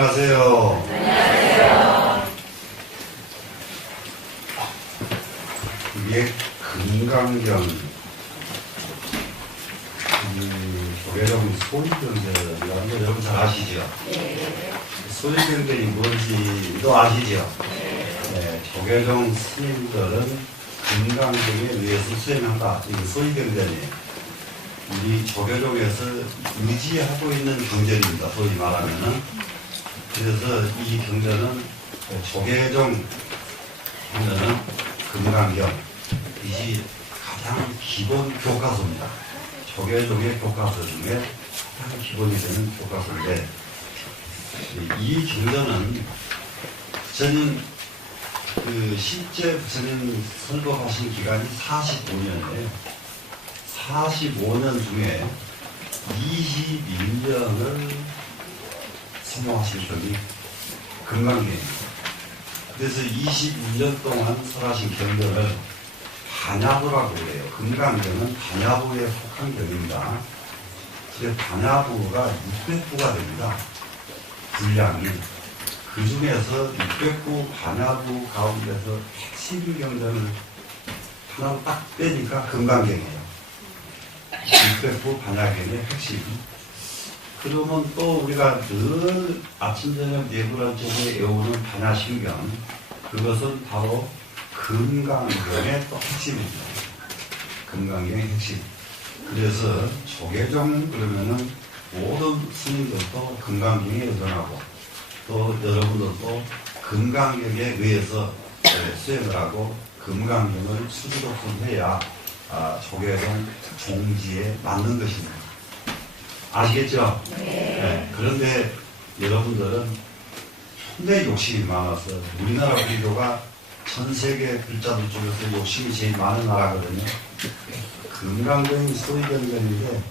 안녕하세요. 안녕하세요. 이게 금강경, 조계종 소위경전이라는 거 여러분 잘 아시죠? 네. 소위경전이 뭔지도 아시죠? 네, 조계종 스님들은 금강경에 의해서 수행한다. 이게 소위경전이에요. 우리 조계종에서 의지하고 있는 경전입니다. 소위 말하면은. 그래서 이 경전은 조계종 경전은 금강경, 이것이 가장 기본 교과서입니다. 조계종의 교과서 중에 가장 기본이 되는 교과서인데, 이 경전은 부처님 실제 부처님 설법하신 기간이 45년이에요. 45년 중에 21년을 성공하신 분이 금강경입니다. 그래서 21년 동안 설하신 경전을 반야부라고 해요. 금강경은 반야부에 속한 경입니다. 그래서 반야부가 600부가 됩니다. 분량이. 그 중에서 600부 반야부 가운데서 핵심 경전을 하나 딱 빼니까 금강경이에요. 600부 반야경의 핵심. 그러면 또 우리가 늘 아침 저녁 네부란 쪽에 외우는 반야신경, 그것은 바로 금강경의 또 핵심입니다. 금강경의 핵심. 그래서 조계종 그러면은 모든 스님들도 금강경에 의존하고 또 여러분들도 금강경에 의해서 수행을 하고 금강경을 수두룩해야 조계종 종지에 맞는 것입니다. 아시겠죠? 네. 그런데 여러분들은 상당히 욕심이 많아서 우리나라 불교가 전 세계 불자들 중에서 욕심이 제일 많은 나라거든요. 금강경이 소위경전인데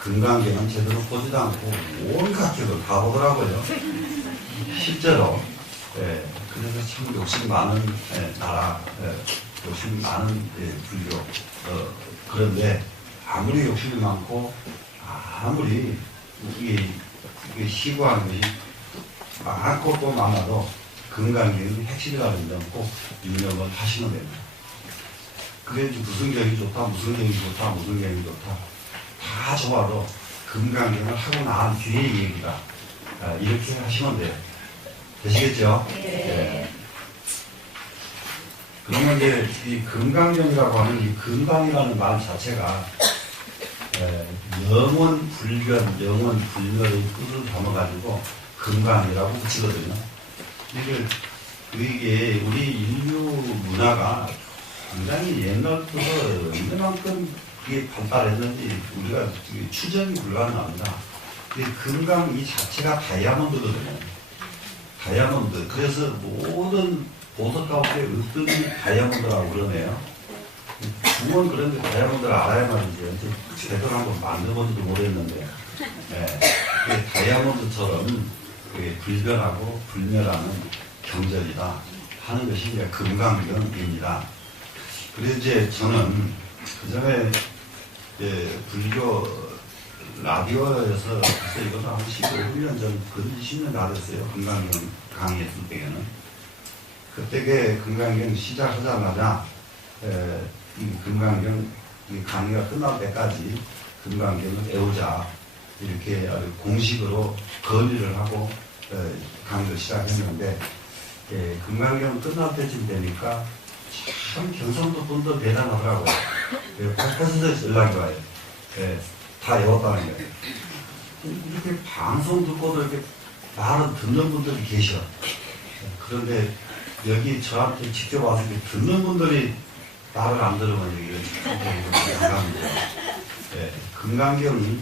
금강경은 제대로 보지도 않고 온갖 교도 다 보더라고요. 실제로. 그래서 참 욕심 많은 나라, 욕심이 많은 불교. 그런데 아무리 욕심이 많고 아무리 이게 시구하는 것이 많고 또 많아도 금강경이 핵심이라는 점 꼭 유념을 하시면 됩니다. 그래 무슨 경이 좋다, 무슨 경이 좋다, 무슨 경이 좋다 다 좋아도 금강경을 하고 난 뒤의 얘기다. 이렇게 하시면 돼요. 되시겠죠? 네. 그러면 이제 이 금강경이라고 하는 이 금강이라는 말 자체가 영원 불변, 영원 불멸의 뜻을 담아가지고 금강이라고 붙이거든요. 이게 우리 인류 문화가 굉장히 옛날부터 얼마만큼 이게 발달했는지 우리가 추정이 불가능합니다. 금강 이 자체가 다이아몬드거든요. 다이아몬드. 그래서 모든 보석 가운데 으뜸이 다이아몬드라고 그러네요. 중은 그런데 다이아몬드를 알아야 말이죠. 제대로 한번 만들어보지도 못했는데, 다이아몬드처럼 불변하고 불멸하는 경전이다 하는 것이 이제 금강경입니다. 그래서 이제 저는 그 전에 불교 라디오에서 그래서 이것은 한 15년 전, 거의 10년 다 됐어요. 금강경 강의했을 때에는. 그때 금강경 시작하자마자 이 금강경 강의가 끝날 때까지 금강경을 외우자 이렇게 공식으로 건의를 하고 강의를 시작했는데 금강경 끝날 때쯤 되니까 참 경상도 분들 대단하더라고요. 100% 연락이 와요. 다 외웠다는 거예요. 이렇게 방송 듣고도 이렇게 말은 듣는 분들이 계셔. 그런데 여기 저한테 직접 와서 듣는 분들이 말을 안 들으면 이게 양감이죠. 금강경이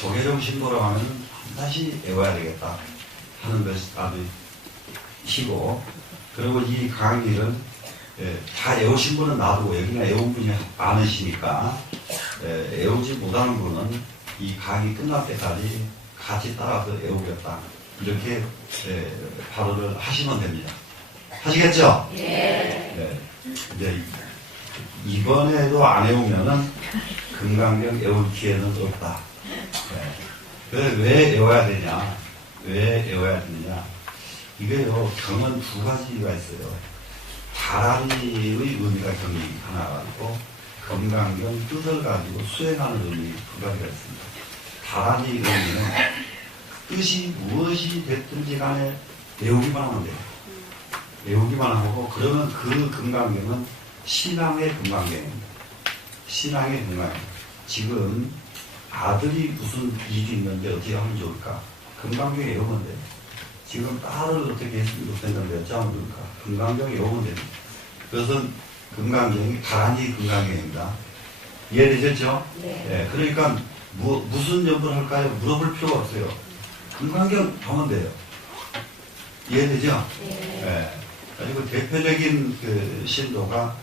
조계종 신도라고 하면 반드시 외워야 되겠다 하는 것이 아주 시고, 그리고 이 강의를 다 외우신 분은 놔두고 여기가 외운 분이 많으시니까 외우지 못하는 분은 이 강의 끝날 때까지 같이 따라서 외우겠다 이렇게 발언을 하시면 됩니다. 하시겠죠? 네. 이제 이번에도 안 외우면은 금강경 외울 기회는 없다. 왜 외워야 되냐? 왜 외워야 되느냐? 이게요, 경은 두 가지가 있어요. 다라리의 의미가 경이 하나가 있고, 건강경 뜻을 가지고 수행하는 의미 두 가지가 있습니다. 다라리의 의미는 뜻이 무엇이 됐든지 간에 외우기만 하면 돼요. 외우기만 하고, 그러면 그 건강경은 신앙의 건강경입니다. 신앙의 건강경. 지금 아들이 무슨 일이 있는데 어떻게 하면 좋을까? 건강경에 외우면 돼요. 지금 딸을 어떻게 했으면 좋겠는데 어쩌면 좋을까? 건강경에 외우면 됩니다. 그것은 건강경이 다란히 건강경입니다. 이해되셨죠? 네. 그러니까 무슨 연구를 할까요? 물어볼 필요가 없어요. 건강경 하면 돼요. 이해되죠? 네. 그리고 대표적인 그 신도가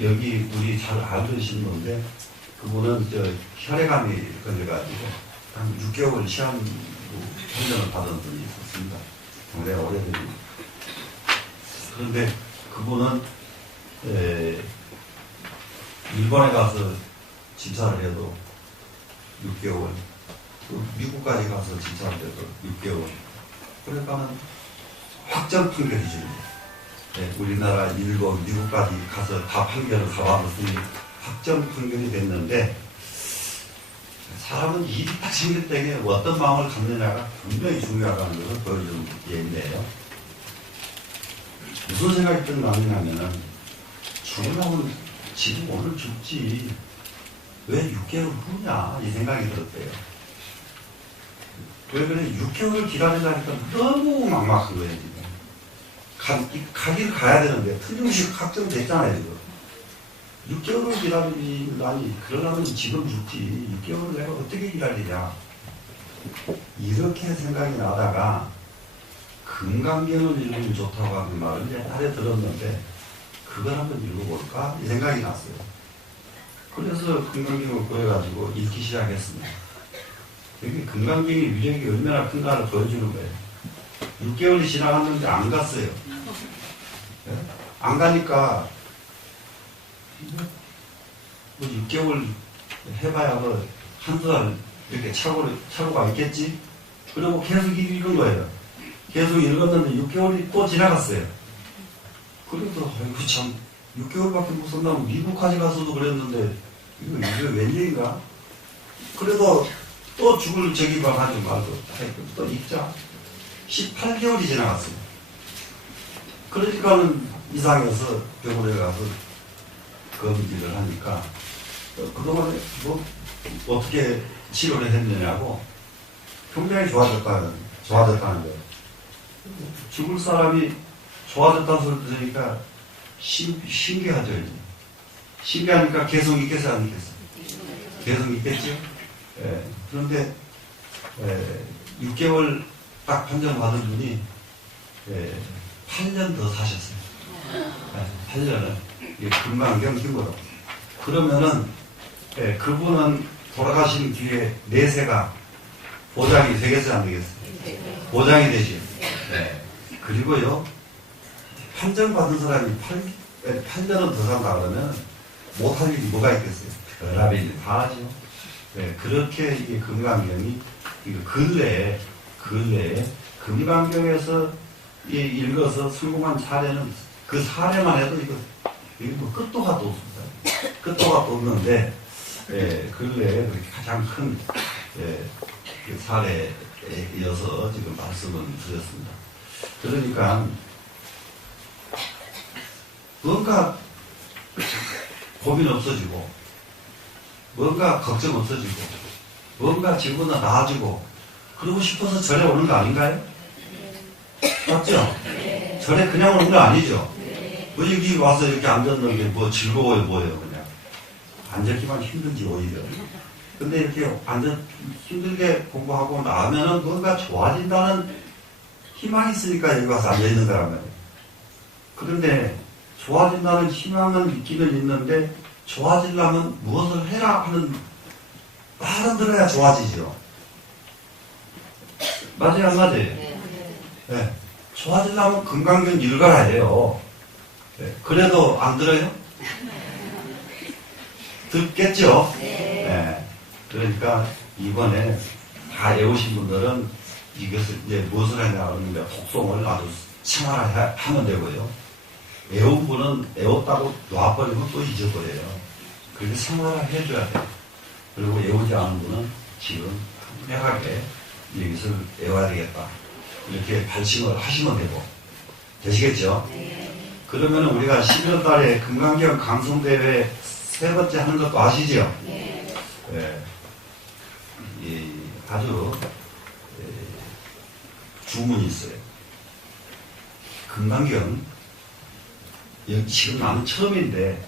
여기 우리 잘 알던 신도인데 그분은 혈액암이 걸려가지고 한 6개월 시한 판정을 받은 분이 있었습니다. 굉장히 오래된. 그런데 그분은 일본에 가서 진찰을 해도 6개월, 또 미국까지 가서 진찰을 해도 6개월. 그러니까는 확정 판결이 줍니다. 우리나라, 일본, 미국까지 가서 다 판결을 가봐봤으니 확정 판결이 됐는데 사람은 일이 딱 생길 때에 어떤 마음을 갖느냐가 굉장히 중요하다는 것을 보여주는 예인데요. 무슨 생각이 드느냐면은 죽으면 지금 오늘 죽지 왜 6개월 후냐 이 생각이 들었대요. 왜 그래? 6개월을 기다리려니까 너무 막막한 거예요. 지금. 가긴 가야 되는데 틀림없이 확정됐잖아요. 지금. 6개월을 기다리라니 그러려면 지금 죽지 6개월을 내가 어떻게 기다리냐 이렇게 생각이 나다가 금강경을 읽으면 좋다고 하는 말을 옛날에 들었는데 그걸 한번 읽어볼까 이 생각이 났어요. 그래서 금강경을 구해가지고 읽기 시작했습니다. 여기 금강경의 위력이 얼마나 큰가를 보여주는 거예요. 6개월이 지나갔는데 안 갔어요. 안 가니까 뭐 6개월 해봐야 뭐 한두 달 이렇게 차고가 있겠지? 그리고 계속 읽은 거예요. 계속 읽었는데 6개월이 또 지나갔어요. 그래도, 아이고 참, 6개월밖에 못 산다면 미국까지 가서도 그랬는데, 이거 웬일인가? 그래도 또 죽을 저기만 하지 말고, 또 읽자. 18개월이 지나갔어요. 그러니까는 이상해서 병원에 가서 검진을 하니까 그동안에 뭐 어떻게 치료를 했느냐고 굉장히 좋아졌다는 거예요. 죽을 사람이 좋아졌다는 소리 들으니까 신기하죠. 이제. 신기하니까 계속 있겠어요, 안 있겠어요? 계속 있겠죠? 그런데 6개월 딱 판정받은 분이 8년 더 사셨어요. 8년을 금강경 힘으로. 그러면은 그분은 돌아가신 뒤에 내세가 보장이 되겠어요, 안 되겠어요? 보장이 되죠. 그리고요 판정받은 사람이 8년은 더 산다 그러면 못할 일이 뭐가 있겠어요? 별하별일 다 하죠. 그렇게 이게 금강경이 근래에 금강경에서 읽어서 성공한 사례는 그 사례만 해도 이거 뭐 끝도 gat도 없습니다. 끝도 gat도 없는데 근래에 가장 큰 그 사례에 이어서 지금 말씀을 드렸습니다. 그러니까 뭔가 고민 없어지고 뭔가 걱정 없어지고 뭔가 지금보다 나아지고 그러고 싶어서 절에 오는 거 아닌가요? 맞죠? 절에 그냥 오는 거 아니죠? 뭐 여기 와서 이렇게 앉았는 게 뭐 즐거워요 뭐예요 그냥 앉았기만 힘든지 오히려 근데 이렇게 힘들게 공부하고 나면은 뭔가 좋아진다는 희망이 있으니까 여기 와서 앉아있는 거란 말이에요. 그런데 좋아진다는 희망은 있기는 있는데 좋아지려면 무엇을 해라 하는 말은 들어야 좋아지죠. 맞아요 안 맞아요? 네. 좋아지려면 금강경 읽어야 해요. 그래도 안 들어요? 듣겠죠? 네. 그러니까 이번에 다 외우신 분들은 이것을 이제 무엇을 하냐 그러면 독송을 아주 생활하면 되고요. 외운 분은 외웠다고 놔버리면 또 잊어버려요. 그렇게 생활을 해줘야 돼요. 그리고 외우지 않은 분은 지금 명확하게 이것을 외워야 되겠다. 이렇게 발심을 하시면 되고. 되시겠죠? 그러면 우리가 11월 달에 금강경 강성대회 세 번째 하는 것도 아시죠? 네. 아주 주문이 있어요. 금강경 여기 지금 나는 처음인데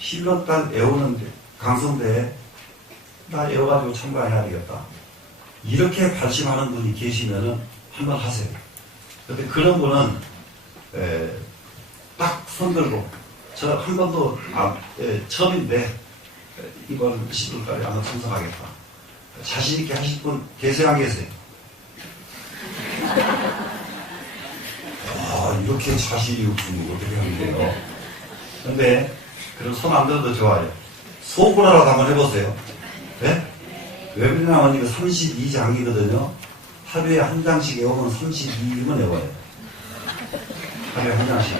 11월 달 외우는 강성대회 나 외워가지고 참가해야 되겠다. 이렇게 발심하는 분이 계시면은 한번 하세요. 근데 그런 분은 딱 손들고 저 한 번도 처음인데 이번 11월달에 아마 참석하겠다. 자신 있게 하실 분 계세요 안 계세요? 이렇게 자신이 없으면 어떻게 하면 돼요? 근데 그럼 손 안 들어도 좋아요. 속으로라도 한번 해보세요. 네? 왜 그러냐면 이거 32장이거든요. 하루에 한 장씩 외우면 32일이면 외워요. 하루에 한 장씩.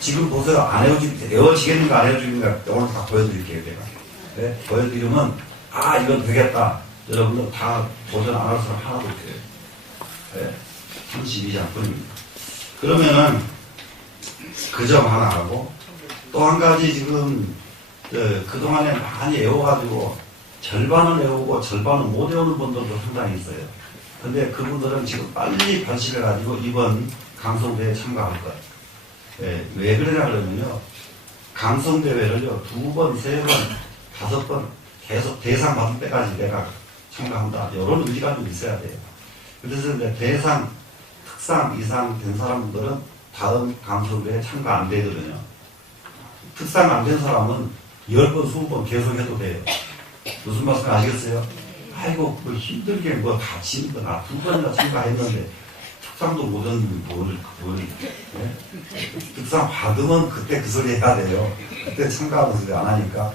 지금 보세요. 안 외워지겠는가 안 외워지겠는가 오늘 다 보여드릴게요. 제가. 네? 보여드리면 이건 되겠다. 여러분들 다 도전 안 할 사람 하나도 없어요. 네? 32장뿐입니다. 그러면은 그 점 하나 하고 또 한 가지 지금 그동안에 많이 외워가지고 절반은 외우고 절반은 못 외우는 분들도 상당히 있어요. 근데 그분들은 지금 빨리 발심해가지고 이번 강성대회에 참가할 거예요. 왜 그러냐 그러면요. 강성대회를요 2번, 3번, 5번 계속 대상 받을 때까지 내가 참가한다. 이런 의지가 좀 있어야 돼요. 그래서 이제 대상, 특상 이상 된 사람들은 다음 강성대회에 참가 안 되거든요. 특상 안 된 사람은 10번, 20번 계속 해도 돼요. 무슨 말씀 아시겠어요? 아이고, 힘들게 다 치는 거나 2번이나 참가했는데, 특상도 못 얻는 네? 특상 받으면 그때 그 소리 해야 돼요. 그때 참가하는 소리 안 하니까.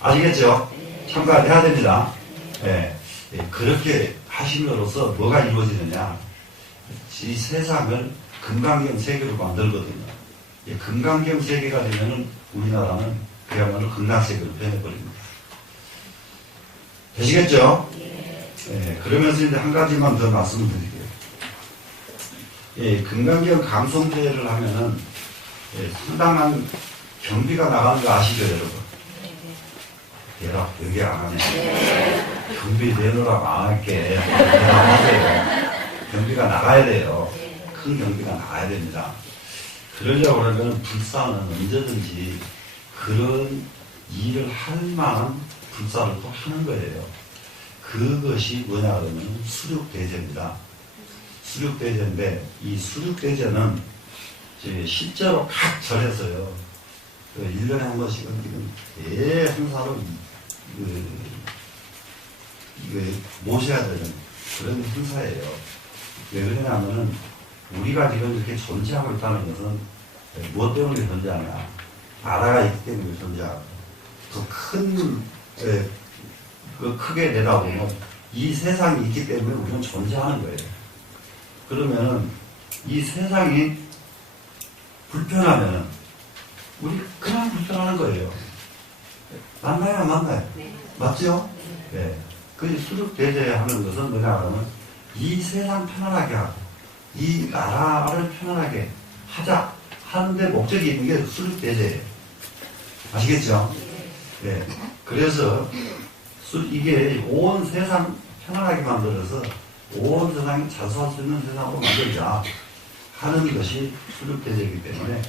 아시겠죠? 참가해야 됩니다. 네. 그렇게 하심으로써 뭐가 이루어지느냐. 이 세상을 금강경 세계로 만들거든요. 금강경 세계가 되면은 우리나라는 그야말로 극락세계로 변해버립니다. 되시겠죠? 그러면서 이제 한 가지만 더 말씀을 드릴게요. 금강경 감성대회를 하면은 상당한 경비가 나가는 거 아시죠, 여러분? 대답 여기 안 하네. 경비 내놓으라고 안 할게. 대답하세요. 경비가 나가야 돼요. 큰 경비가 나가야 됩니다. 그러려고 그러면 불사는 언제든지 그런 일을 할 만한 불사를 또 하는 거예요. 그것이 뭐냐 그러면 수륙대제입니다. 수륙대제인데 이 수륙대제는 실제로 각 절에서요. 1년에 한 번씩은 지금 대행사로 모셔야 되는 그런 행사예요. 왜 그러냐면은 우리가 지금 이렇게 존재하고 있다는 것은 무엇 때문에 존재하냐. 나라가 있기 때문에 존재하고 더 큰, 크게 내다보면 이 세상이 있기 때문에 우리는 존재하는 거예요. 그러면은 이 세상이 불편하면은 우리 그냥 불편하는 거예요. 맞나요? 안 맞나요? 네. 맞죠? 네. 그 수륙대제 하는 것은 뭐냐 하면 이 세상 편안하게 하고 이 나라를 편안하게 하자 하는데 목적이 있는 게 수륙대제예요. 아시겠죠? 네. 그래서 이게 온 세상 편안하게 만들어서 온 세상이 자수할 수 있는 세상으로 만들자 하는 것이 수륙대제이기 때문에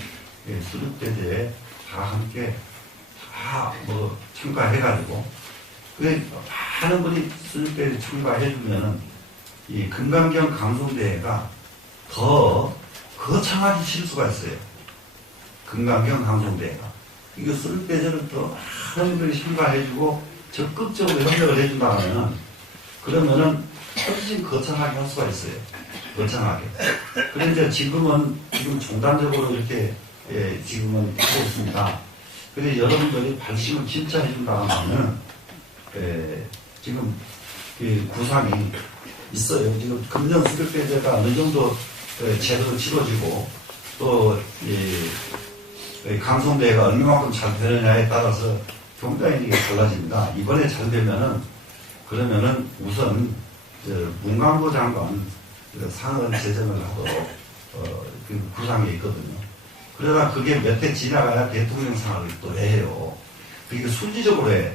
수륙대제에 다 함께 다 참가해가지고 많은 분이 수륙대제에 참가해주면은 이 금강경 강성대회가 더 거창하게 수가 있어요. 금강경 강성대회가 이거 수륙대제를 더 많은 분들이 참가해주고 적극적으로 협력을 해준다면 그러면은 훨씬 거창하게 할 수가 있어요. 거창하게. 그런데 지금 중단적으로 이렇게 지금은 하고 있습니다. 근데 여러분들이 발심을 진짜 해준다면 지금 그 구상이 있어요. 지금 금년 수격대제가 어느 정도 제대로 치러지고 또 강성대회가 얼마만큼 잘 되느냐에 따라서 굉장히 이게 달라집니다. 이번에 잘 되면은 그러면은 우선 문광부 장관 상을 제정을 하도록 그 구상이 있거든요. 그러다 그게 몇 해 지나가야 대통령 상을 또 해요. 그게 순리적으로 해.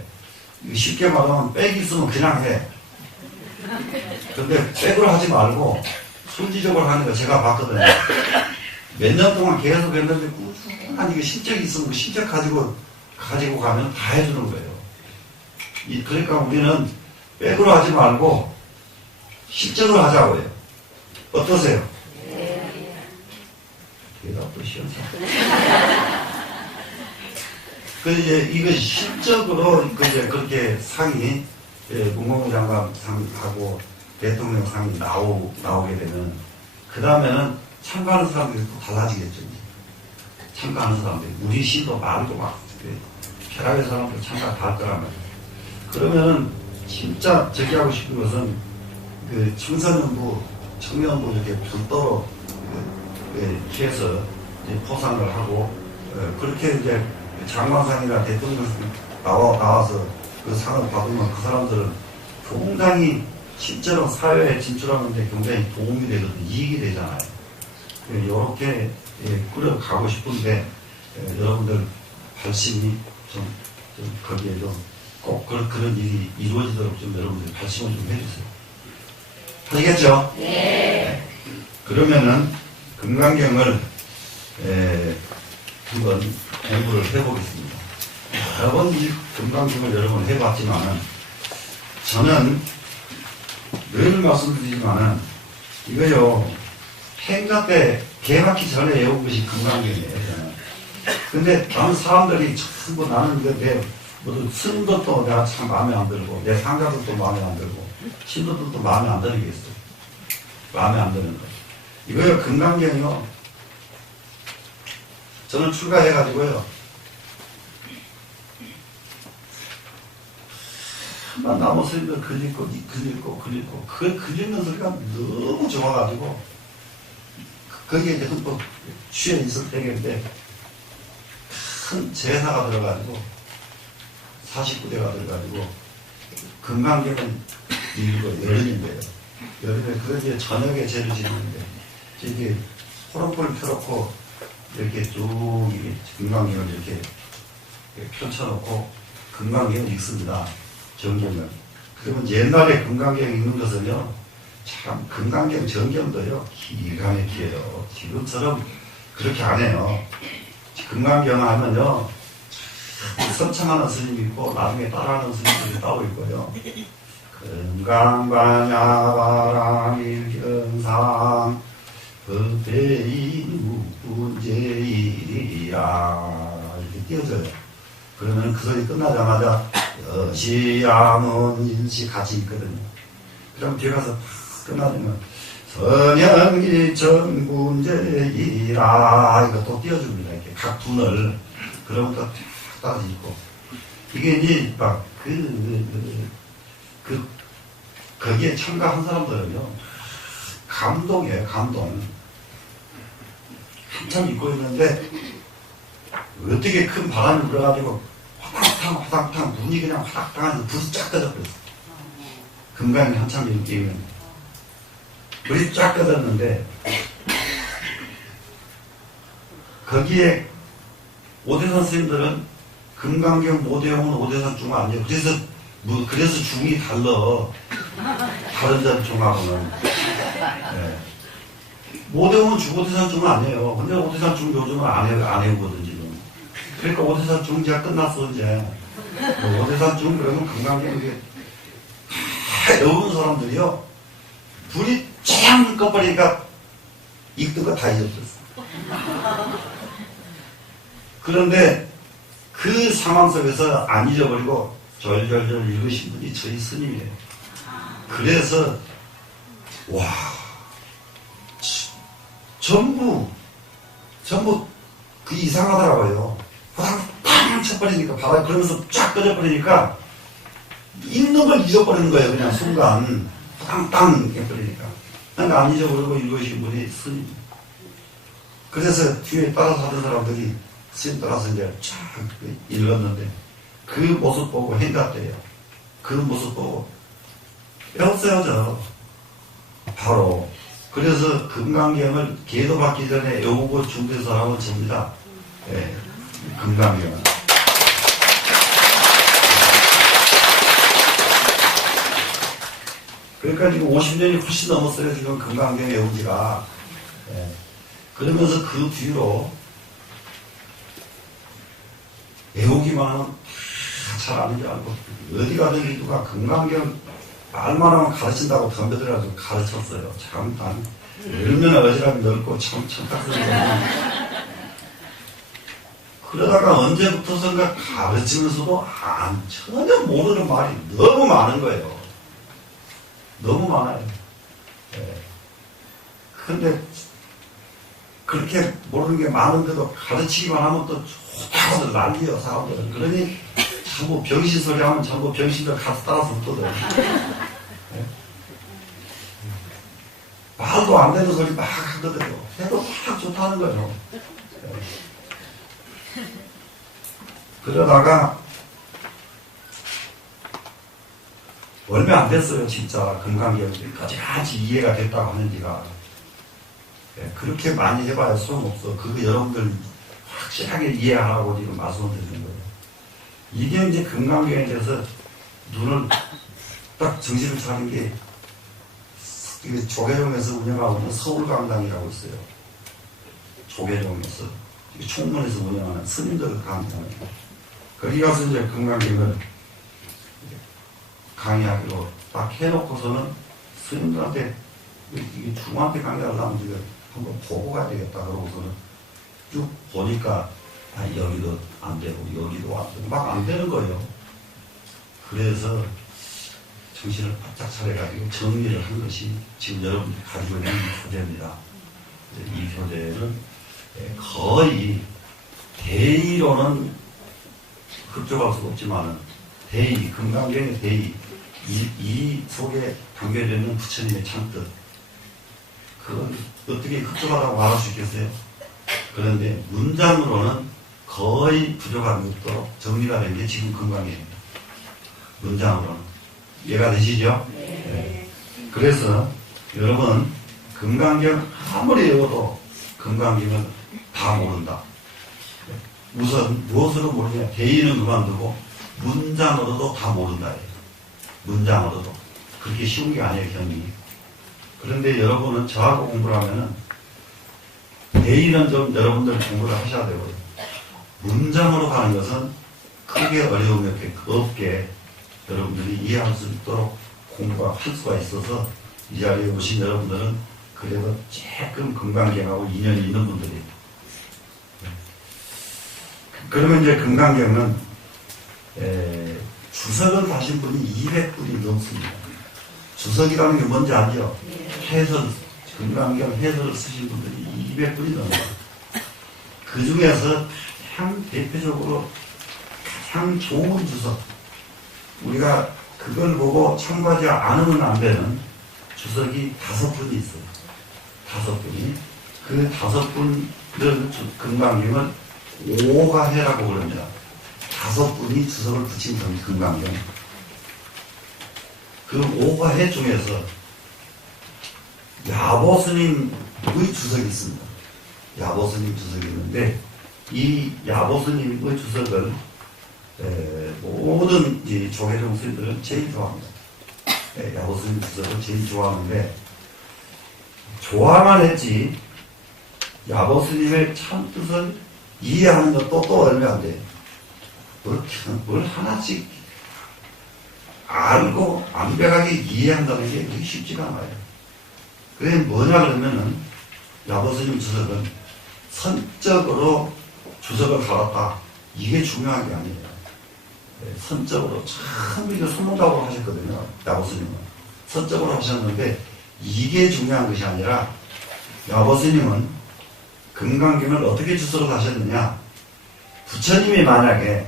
쉽게 말하면 빽 있으면 그냥 해. 근데 백으로 하지 말고 순리적으로 하는 거 제가 봤거든요. 몇 년 동안 계속 했는데 꾸준한 이게 실적이 있으면 그 실적 가지고 가면 다 해주는 거예요. 그러니까 우리는 백으로 하지 말고 실적으로 하자고요. 어떠세요? 대답도 시원찮. 이제 이거 실적으로 이제 그렇게 상이 문광부 장관 상하고 대통령 상이 나오게 되면 그 다음에는 참가하는 사람들이 또 달라지겠죠. 참가하는 사람들이 우리 시도 말고 막 결합의 사람들 참가 다 할 거란 말이에요. 그러면은 진짜 저기 하고 싶은 것은 그 청년부 이렇게 별도로 해서 포상을 하고 그렇게 이제 장관상이나 대통령상 나와서 그 상을 받으면 그 사람들은 굉장히 실제로 사회에 진출하는데 굉장히 도움이 되거든요. 이익이 되잖아요. 이렇게 꾸려가고 싶은데 여러분들 발심이 좀 거기에 좀 꼭 그런 일이 이루어지도록 좀 여러분들 발심을 좀 해주세요. 아시겠죠? 네. 그러면은 금강경을 한번 공부를 해보겠습니다. 여러 번 이 금강경을 여러 번 해봤지만은 저는 늘 말씀드리지만은 이거요 행사 때 개막기 전에 외운 것이 금강경이에요. 근데 다른 사람들이 전부 나는 이거 모두 스님들도 내가 참 마음에 안 들고 내 상가들도 마음에 안 들고 신도들도 마음에 안 드는 게 있어요. 마음에 안 드는 거. 이거요 금강경이요. 저는 출가해가지고요. 한번 나무 스님들 그리고 그 그리는 소리가 너무 좋아가지고 거기에 이제 또 취해 있을 때인데 큰 제사가 들어가지고 49대가 들어가지고 금강경은 일고 여름인데요. 여름에 그게 저녁에 제를 지내는데 이게 호롱불 펴놓고 이렇게 쭉 금강경을 이렇게 펼쳐놓고 금강경을 읽습니다. 정경을. 그러면 옛날에 금강경 읽는 것은요, 참 금강경 정경도요 기가 막혀요. 지금처럼 그렇게 안 해요. 금강경 하면요 선창하는 스님이 있고 나중에 따라하는 스님들이 따로 있고요. 금강반야바람일경상 법대인 무분제일이야 이렇게 띄워져요. 그러면 그 소리 끝나자마자 여시야문 인시 같이 있거든요. 그럼 뒤에 가서 끝나면 선영이 정군제이라 이거 또 띄워줍니다. 이렇게 각 분을 그러면 또 따로 있고 이게 이제 막 거기에 참가한 사람들은요 감동이에요. 감동. 한참 입고 있는데 어떻게 큰 바람이 불어가지고 화당탕 눈이 그냥 화당탕해서 불이 쫙 꺼졌거든요. 금강이 한참 입기면 불이 쫙 꺼졌는데 거기에 오대산 스님들은 금강경 모대용은 오대산 중화 아니에요. 그래서 중이 달라. 다른 점 중하고는. 네. 모대용은 오대산 중은 아니에요. 근데 오대산 중 요즘은 안 해오거든, 지금. 그러니까 오대산 중 제가 끝났어, 이제. 오대산 중 그러면 금강경 이게 다 외우는 사람들이요. 불이 쫙 꺼버리니까 읽던 거 다 잊어버렸어. 그런데 그 상황 속에서 안 잊어버리고 절절절 읽으신 분이 저희 스님이에요. 그래서 와 전부 그 이상하더라고요. 화당 팡 쳐버리니까 바람이 그러면서 쫙 꺼져버리니까 있는 걸 잊어버리는 거예요. 그냥 순간 땅땅 해버리니까. 그러니까 안 잊어버리고 읽으신 분이 스님. 그래서 뒤에 따라서 하던 사람들이 스님 따라서 이제 쫙 읽었는데 그 모습 보고 행갔대요. 그 모습 보고 배웠어야죠. 바로. 그래서 금강경을 계도 받기 전에 외우고 준비해서 하면 접니다. 예, 금강경은. 그러니까 지금 50년이 훨씬 넘었어요. 지금 금강경 외우기가. 예. 그러면서 그 뒤로 외우기만 하면 잘 아는 줄 알고 어디 가든지 누가 금강경 말만 하면 가르친다고 덤벼들어가지고 가르쳤어요. 참, 난 얼마나 어지간히 넓고 참 착각스러워. 그러다가 언제부터선가 가르치면서도 전혀 모르는 말이 너무 많은 거예요. 너무 많아요. 예. 근데 그렇게 모르는 게 많은데도 가르치기만 하면 또 좋다고들 난리요, 사람들은. 그러니 전부 병신 소리 하면 전부 병신들 같이 따라서 웃거든. 예? 말도 안 되는 소리 막 하거든요. 해도 막 좋다는 거죠. 예. 그러다가 얼마 안 됐어요, 진짜. 금강경까지 같이 이해가 됐다고 하는 지가. 예, 그렇게 많이 해봐야 소용없어. 그거 여러분들 확실하게 이해하라고 지금 말씀드리는 거예요. 이게 이제 금강경에 대해서 눈을 딱 정신을 차린 게, 이게 조계종에서 운영하고 있는 서울강당이라고 있어요. 조계종에서. 총문에서 운영하는 스님들 강당이에요. 거기 가서 이제 금강경을 강의하기로 딱 해놓고서는 스님들한테 이게 중한테 강의하려면 지금 한번 보고 가야 되겠다. 그러고서는 쭉 보니까 여기도 안 되고 여기도 안 되고 막 안 되는 거예요. 그래서 정신을 바짝 차려가지고 정리를 한 것이 지금 여러분들이 가지고 있는 이 교재입니다. 이 교재는 거의 대의로는 흡족할 수가 없지만은 대의, 금강경의 대의, 이 속에 담겨져 있는 부처님의 참뜻, 그건 어떻게 흡족하다고 말할 수 있겠어요? 그런데 문장으로는 거의 부족함이 없도록 정리가 된 게 지금 금강경입니다. 문장으로는. 이해가 되시죠? 네. 그래서 여러분, 금강경 아무리 외워도 금강경은 다 모른다. 우선 무엇으로 모르냐? 대의는 그만두고 문장으로도 다 모른다. 문장으로도. 그렇게 쉬운 게 아니에요, 경이. 그런데 여러분은 저하고 공부를 하면은 대의는 좀 여러분들 공부를 하셔야 되고요. 문장으로 가는 것은 크게 어려움이 없게 여러분들이 이해할 수 있도록 공부가 할 수가 있어서 이 자리에 오신 여러분들은 그래도 조금 금강경하고 인연이 있는 분들이. 그러면 이제 금강경은 주석을 다신 분이 200분이 넘습니다. 주석이라는 게 뭔지 알죠? 해설, 금강경 해설을 쓰신 분들이 200분이 넘어요. 그 중에서 가장 대표적으로 가장 좋은 주석, 우리가 그걸 보고 참고하지 않으면 안 되는 주석이 5분이 있어요. 5분이. 그 5분을 금강경을 오가해라고 그럽니다. 5분이 주석을 붙인 금강경. 그 오가해 중에서 야보스님의 주석이 있습니다. 야보스님 주석이 있는데 이 야보스님의 주석을 모든 이 조계종 스님들은 제일 좋아합니다. 야보스님 주석을 제일 좋아하는데 좋아만 했지 야보스님의 참뜻을 이해하는 것도 또 얼마 안 돼요. 뭘 하나씩 알고 완벽하게 이해한다는 게 그렇게 쉽지가 않아요. 그게 뭐냐 그러면은 야보스님 주석은 선적으로 주석을 갈았다. 이게 중요한 게 아니에요. 선적으로 참 이거 소문다고 하셨거든요. 야보스님은. 선적으로 하셨는데 이게 중요한 것이 아니라 야보스님은 금강경을 어떻게 주석을 하셨느냐. 부처님이 만약에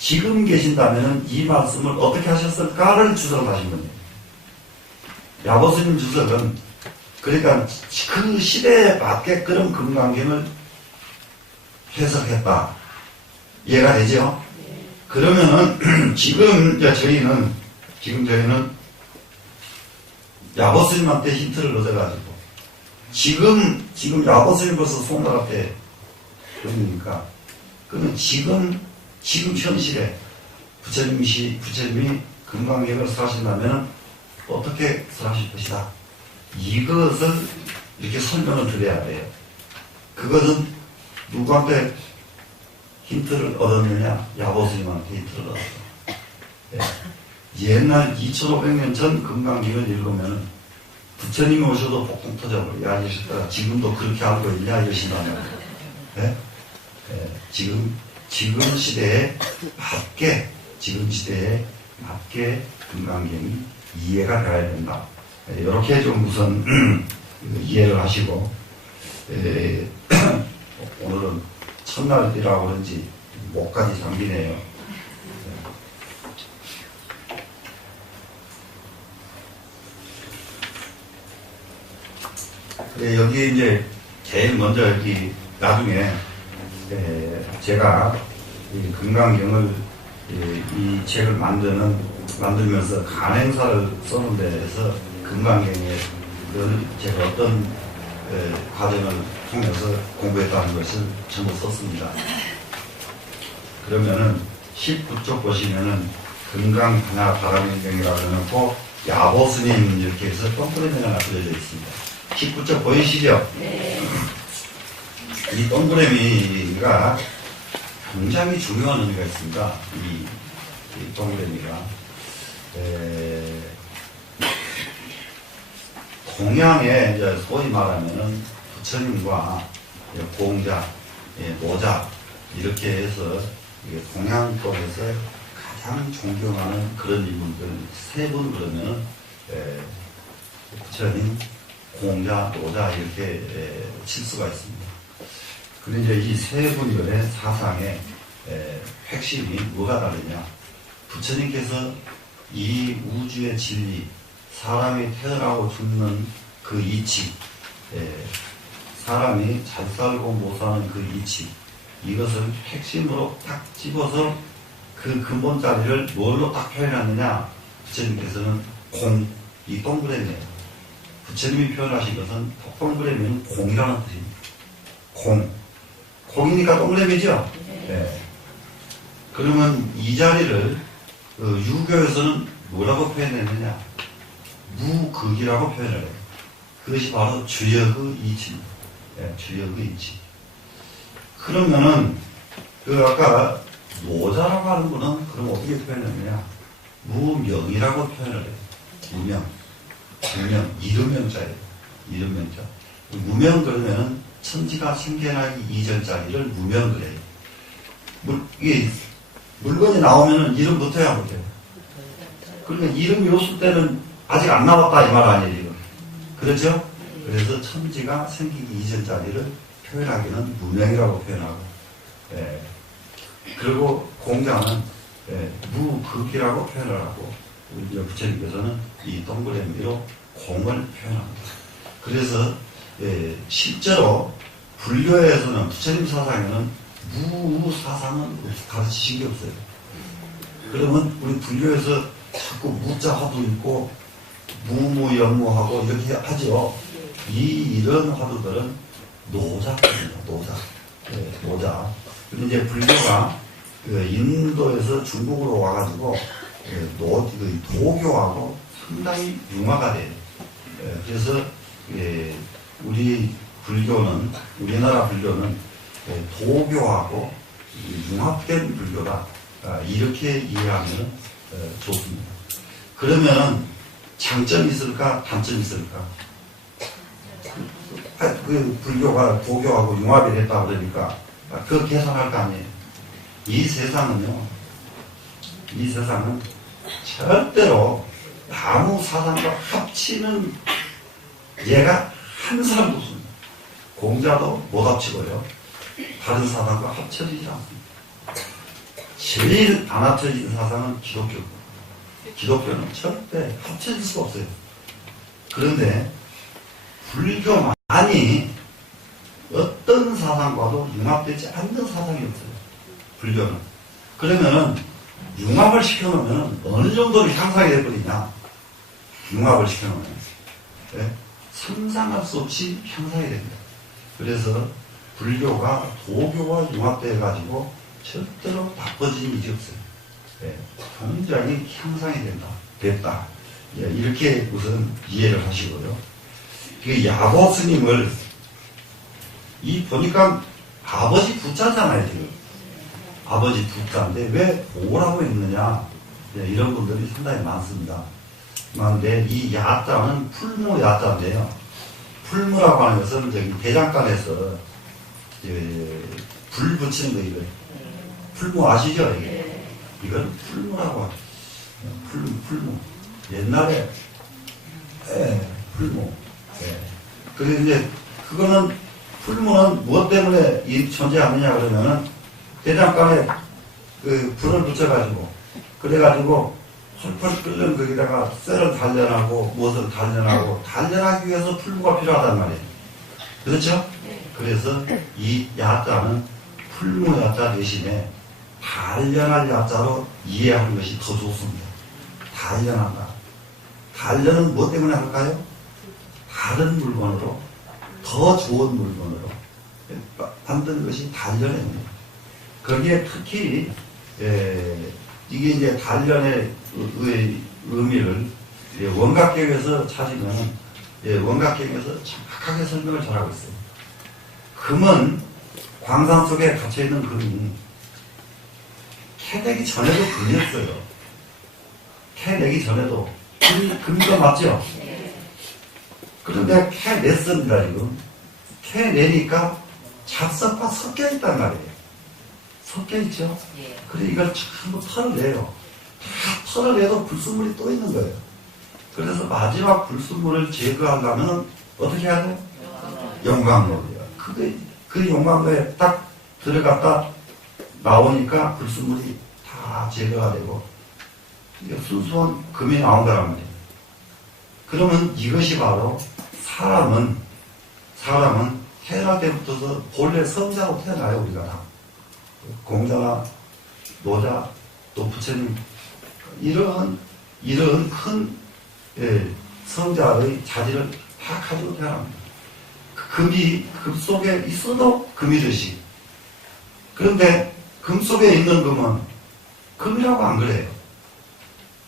지금 계신다면 이 말씀을 어떻게 하셨을까를 주석하신 겁니다. 야보스님 주석은 그러니까 그 시대에 맞게끔 금강경을 해석했다. 이해가 되죠? 그러면은 지금 저희는 야보스님한테 힌트를 얻어가지고 지금 야보스님 벌써 송나라 때 그러니까 그러면 지금 현실에 부처님이 금강경을 설하신다면 어떻게 설하실 것이다. 이것을 이렇게 설명을 드려야 돼요. 그것은 누구한테 힌트를 얻었느냐? 야보스님한테 힌트를 얻었어. 네. 옛날 2500년 전 금강경을 읽으면 부처님이 오셔도 폭풍 터져버려. 야, 이러셨다가 지금도 그렇게 알고 있냐? 이러신다면. 네? 네. 지금 시대에 맞게 금강경이 이해가 되어야 된다. 이렇게 좀 우선 이해를 하시고, 오늘은 첫날이라고 그런지 목까지 잠기네요. 여기 이제 제일 먼저 여기 나중에 제가 이 금강경을 이 책을 만들면서 간행사를 써는 데에서 금강경에 제가 어떤 과정을 통해서 공부했다는 것을 전부 썼습니다. 그러면은 19쪽 보시면은 금강하나 바람경이라고 해놓고 야보스님 이렇게 해서 동그라미가 하나 그려져 있습니다. 19쪽 보이시죠? 네. 이 동그라미가 굉장히 중요한 의미가 있습니다. 이 동그라미가 동양에 이제 소위 말하면은 부처님과 공자, 노자 이렇게 해서 동양 쪽에서 가장 존경하는 그런 인물들 세 분 그러면은 부처님, 공자, 노자 이렇게 칠 수가 있습니다. 그런데 이제 이 세 분들의 사상의 핵심이 뭐가 다르냐? 부처님께서 이 우주의 진리, 사람이 태어나고 죽는 그 이치, 사람이 잘 살고 못 사는 그 이치, 이것을 핵심으로 딱 집어서 그 근본 자리를 뭘로 딱 표현하느냐? 부처님께서는 이 동그라미예요. 부처님이 표현하신 것은 동그라미는 공이라는 뜻입니다. 공이니까 동그라미죠? 네. 그러면 이 자리를 유교에서는 뭐라고 표현했느냐? 무극이라고 표현을 해요. 그것이 바로 주역의 이치입니다. 네, 주역의 이치. 그러면은 아까 노자라고 하는 분은 그럼 어떻게 표현했느냐? 무명이라고 표현을 해요. 무명, 이름명자예요. 이름명자. 무명 그러면은 천지가 생겨나기 이전짜리를 무명 그래요. 이게 물건이 나오면은 이름부터 해야 못해요. 그러니까 이름이 없을 때는 아직 안 나왔다 이 말 아니에요, 지금. 그렇죠? 그래서 천지가 생기기 이전짜리를 표현하기는 무명이라고 표현하고, 그리고 공자는 무극이라고 표현을 하고, 우리 부처님께서는 이 동그라미로 공을 표현합니다. 그래서 실제로 불교에서는 부처님 사상에는 무사상은 가르치신 게 없어요. 그러면 우리 불교에서 자꾸 무자 화두 있고 무무연무하고 이렇게 하죠. 이런 화두들은 노자입니다. 노자. 근데 이제 불교가 인도에서 중국으로 와가지고 도교하고 상당히 융화가 돼요. 그래서 우리나라 불교는 도교하고 융합된 불교다. 이렇게 이해하면 좋습니다. 그러면 장점이 있을까? 단점이 있을까? 그 불교가 도교하고 융합이 됐다 그러니까 그거 계산할 거 아니에요. 이 세상은 절대로 아무 사상과 합치는 예가 한 사람도 없습니다. 공자도 못 합치고요. 다른 사상과 합쳐지지 않습니다. 제일 안 합쳐진 사상은 기독교. 기독교는 절대 합쳐질 수가 없어요. 그런데 불교만이 어떤 사상과도 융합되지 않는 사상이 없어요. 불교는. 그러면은 융합을 시켜놓으면 어느 정도로 향상이 되버리냐. 융합을 시켜놓으면. 네? 상상할 수 없이 향상이 됩니다. 그래서 불교가 도교와 융합되어가지고 절대로 나빠진 일이 없어요. 네. 굉장히 향상이 됐다. 예, 이렇게 우선 이해를 하시고요. 그 야고 스님을 보니까 아버지 부자잖아요, 지금. 아버지 부자인데 왜 고라고 했느냐. 예, 이런 분들이 상당히 많습니다. 그런데 이 야자는 풀무 야자인데요. 풀무라고 하는 것은 저기 대장간에서 불 붙이는 거 이거. 풀무 아시죠? 이게? 이건 풀무라고 하죠. 풀무. 옛날에 풀무. 예. 그래서 이제 그거는 풀무는 무엇 때문에 존재하느냐 그러면은 대장간에 그 불을 붙여가지고 그래가지고 펄펄 끓는 거기다가 쇠를 단련하고 무엇을 단련하기 위해서 풀무가 필요하단 말이에요. 그렇죠? 그래서 이 야자는 풀무 야자 대신에 단련할 야자로 이해하는 것이 더 좋습니다. 단련한다. 단련은 무엇 때문에 할까요? 다른 물건으로 더 좋은 물건으로 만드는 것이 단련입니다. 거기에 특히 이게 이제 단련의 의미를 원각경에서 찾으면 원각경에서 정확하게 설명을 잘하고 있어요. 금은 광산 속에 갇혀있는 금이 캐내기 전에도 금이었어요. 캐내기 전에도 금이가 맞죠? 그런데 캐냈습니다. 지금 캐내니까 잡석과 섞여있단 말이에요. 섞여있죠? 그래 이걸 전부 털어내요. 다 털어내도 불순물이 또 있는 거예요. 그래서 마지막 불순물을 제거하려면 어떻게 해야 돼요? 용광로예요. 그 용광로에 딱 들어갔다 나오니까 불순물이 다 제거가 되고 순수한 금이 나온다는 말이에요. 그러면 이것이 바로 사람은 태어날 때부터서 본래 성자로 태어나요. 우리가 다. 공자나 노자 또 부처님 이런 큰 성자의 자질을 다 가지고 태어납니다. 금이 금 속에 있어도 금이듯이. 그런데 금 속에 있는 금은 금이라고 안 그래요.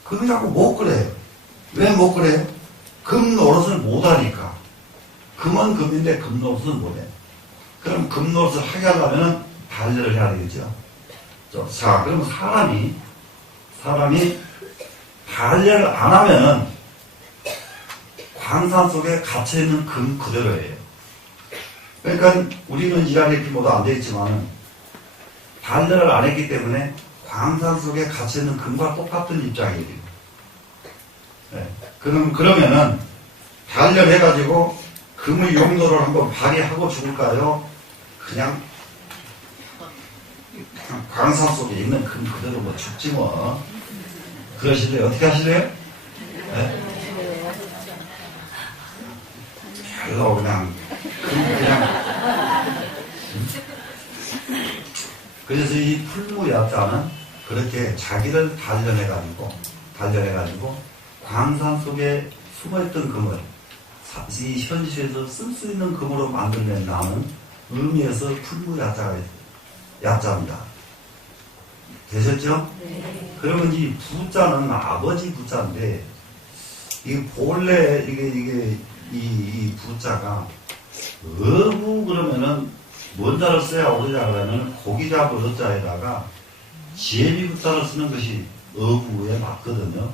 금이라고 못 그래요. 왜 못 그래요? 금 노릇을 못하니까. 금은 금인데 금 노릇은 못해요. 그럼 금 노릇을 하게 하려면 단련을 해야 되겠죠. 자, 그럼 사람이 단련을 안 하면은 광산 속에 갇혀있는 금 그대로예요. 그러니까 우리는 이 자리에 모두 안 되겠지만 단련을 안 했기 때문에 광산 속에 갇혀있는 금과 똑같은 입장이에요. 네. 그러면은 단련해가지고 금의 용도를 한번 발휘하고 죽을까요? 그냥 광산 속에 있는 금 그대로 뭐 죽지 뭐. 그러실래요? 어떻게 하실래요? 네? 별로 그냥 그래서 이 풀무야자는 그렇게 자기를 단련해가지고 광산 속에 숨어있던 금을 이 현실에서 쓸 수 있는 금으로 만들어낸다는 의미에서 풀무야자가 야자입니다. 되셨죠? 네. 그러면 이 부자는 아버지 부자인데 이 본래 이 부자가 어부 그러면은 뭔 자를 써야 오르자 그러면 고기 잡을 어자에다가 지혜비 부자를 쓰는 것이 어부에 맞거든요.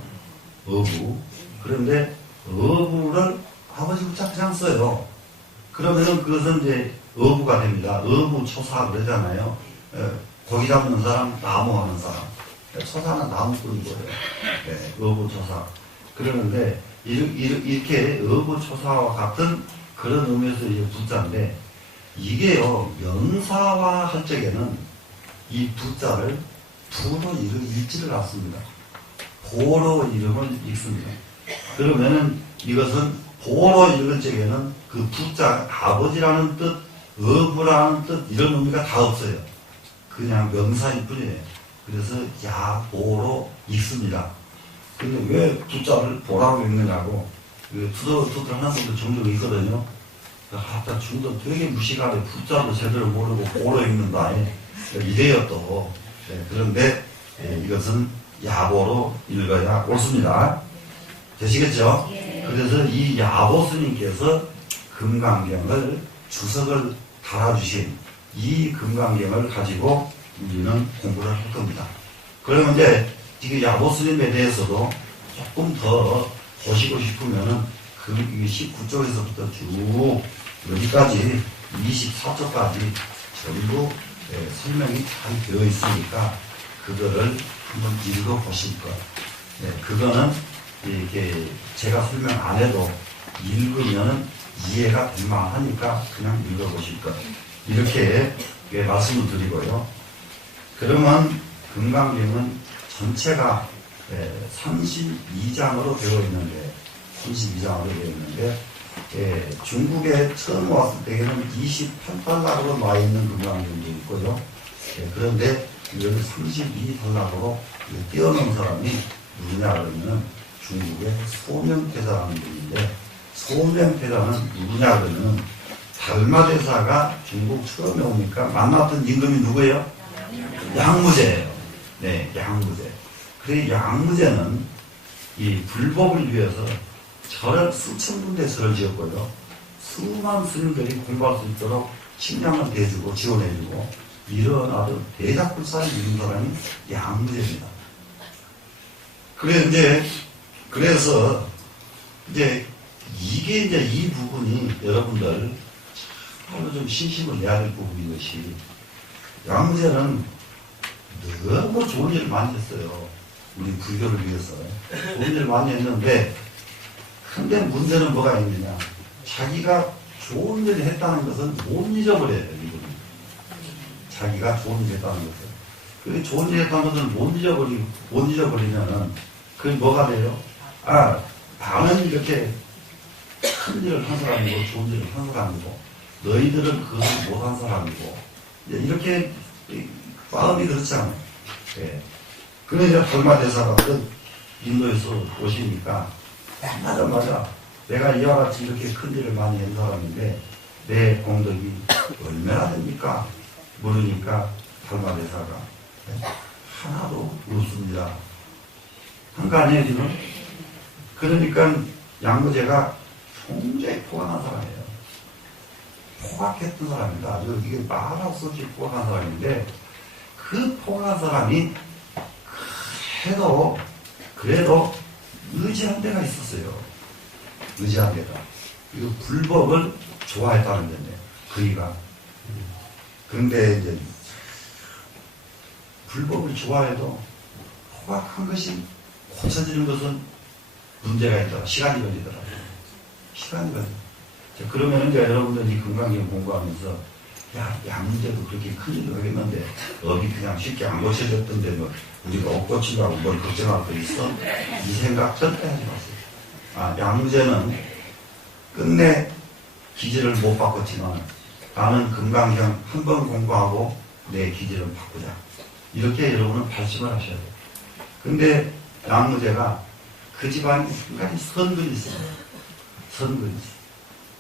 어부. 그런데 어부를 아버지 부자 그냥 써요. 그러면은 그것은 이제 어부가 됩니다. 어부초사 그러잖아요. 고기 잡는 사람, 나무 하는 사람. 초사는 나무꾼인 거예요. 네, 어부초사. 그러는데 이렇게 어부초사와 같은 그런 의미에서 이제 부자인데 이게요 명사화 할 적에는 이 부자를 부도 읽지를 않습니다. 보로 이름을 읽습니다. 그러면은 이것은 보로 읽을 적에는 그 부자 아버지라는 뜻, 어부라는 뜻 이런 의미가 다 없어요. 그냥 명사일 뿐이에요. 그래서 야보로 읽습니다. 근데 왜 부자를 보라고 읽느냐고 투덜투덜하는 분들 종종 있거든요. 아까 중도 되게 무식하게 부자도 제대로 모르고 보로 읽는다. 이래요 또. 네, 그런데 이것은 야보로 읽어야 옳습니다. 되시겠죠? 그래서 이 야보 스님께서 금강경을 주석을 달아주신 이 금강경을 가지고 우리는 공부를 할 겁니다. 그러면 이제 이 야보 스님에 대해서도 조금 더 보시고 싶으면은 그 19쪽에서부터 쭉 여기까지 24쪽까지 전부 설명이 잘 되어 있으니까 그거를 한번 읽어보실 것. 네, 그거는 이렇게 제가 설명 안 해도 읽으면 이해가 될 만하니까 그냥 읽어보실 것. 이렇게 말씀을 드리고요. 그러면 금강경은 전체가 32장으로 되어 있는데, 32장으로 되어 있는데, 중국에 처음 왔을 때에는 28달러로 나 있는 금강경도 있고요. 그런데 여기 32달러로 띄워놓은 사람이 누구냐 그러면 중국의 소명태자라는 분인데, 소명태자는 누구냐 그러면 달마대사가 중국 처음에 오니까 만났던 임금이 누구예요? 양무제예요. 네, 양무제. 그 양무제는 이 불법을 위해서 절을 수천 군데 절을 지었고요. 수많은 스님들이 공부할 수 있도록 식량을 대주고 지원해주고 이런 아주 대작불사를 이룬 사람이 양무제입니다. 그래서 이제 이게 이제 이 부분이 여러분들 참으로 좀 신심을 내야 될 부분인 것이 양무제는 너무 좋은 일을 많이 했어요. 우리 불교를 위해서. 좋은 일을 많이 했는데 근데 문제는 뭐가 있느냐. 자기가 좋은 일을 했다는 것은 못 잊어버려요. 이분은. 자기가 좋은 일을 했다는 것을. 그 좋은 일을 했다는 것을 못 잊어버리면은 그게 뭐가 돼요? 나는 이렇게 큰 일을 한 사람이고 좋은 일을 한 사람이고 너희들은 그것을 못한 사람이고 이렇게 마음이 그렇지 않아요. 네. 그런데 이제 달마대사가 인도에서 오시니까 맞아. 내가 이와 같이 이렇게 큰 일을 많이 한 사람인데 내 공덕이 얼마나 됩니까? 물으니까 달마대사가 하나도 없습니다. 한 거 아니에요 지금? 그러니까 양무제가 굉장히 포악한 사람이에요. 포악했던 사람입니다. 아주 이게 말할 수 없이 포악한 사람인데 그 포악한 사람이 그래도 의지한 데가 있었어요. 의지한 데가. 이거 불법을 좋아했다는 데인데 그이가. 그런데 이제 불법을 좋아해도 포악한 것이 고쳐지는 것은 문제가 있더라. 시간이 걸리더라고요. 시간이 걸려. 그러면 이제 여러분들 이 금강경 공부하면서 양문제도 그렇게 큰일을 하겠는데 업이 그냥 쉽게 안 고쳐졌던데 뭐 우리가 업 고치려고 뭘 걱정할 거 있어? 이 생각 절대 하지 마세요. 양문제는 끝내 기질을 못 바꿨지만 나는 금강경 한 번 공부하고 내 기질을 바꾸자. 이렇게 여러분은 발심을 하셔야 돼요. 근데 양무제가 그 집안이 순간히 선근이 있어요. 선근이 있어요.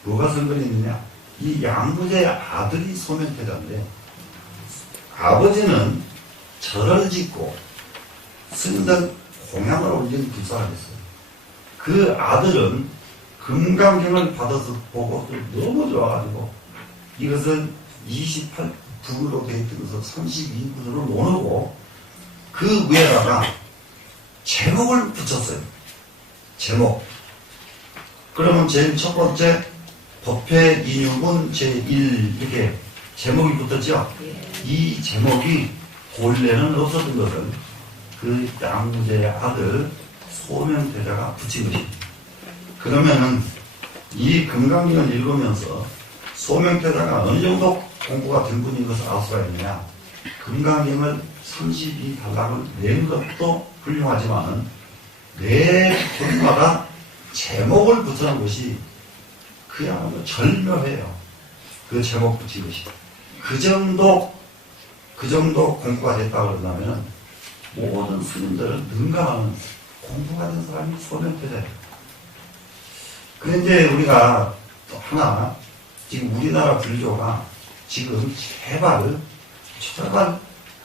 뭐가 선근이 있느냐? 이 양무제의 아들이 소명태자인데 아버지는 절을 짓고 스님들 공양을 올린 불사람이었어요. 그 아들은 금강경을 받아서 보고 너무 좋아가지고 이것은 28부로 되어 있던 것을 32부로 놓고 그 위에다가 제목을 붙였어요. 제목. 그러면 제일 첫 번째 법회 인육은 제1 이렇게 제목이 붙었죠. 이 제목이 본래는 없었던 것을 그 양무제의 아들 소명태자가 붙인 것입니다. 그러면은 이 금강경을 읽으면서 소명태자가 어느 정도 공부가 된 분인 것을 알 수가 있느냐. 금강경을 32단락을 낸 것도 훌륭하지만은 매 편마다 제목을 붙여놓은 것이 그야말로 절묘해요. 그 제목 붙인 것이. 그 정도 공부가 됐다 그런다면 모든 스님들은 능가하는 공부가 된 사람이 소명표제예요. 그런데 우리가 또 하나, 지금 우리나라 불교가 지금 제발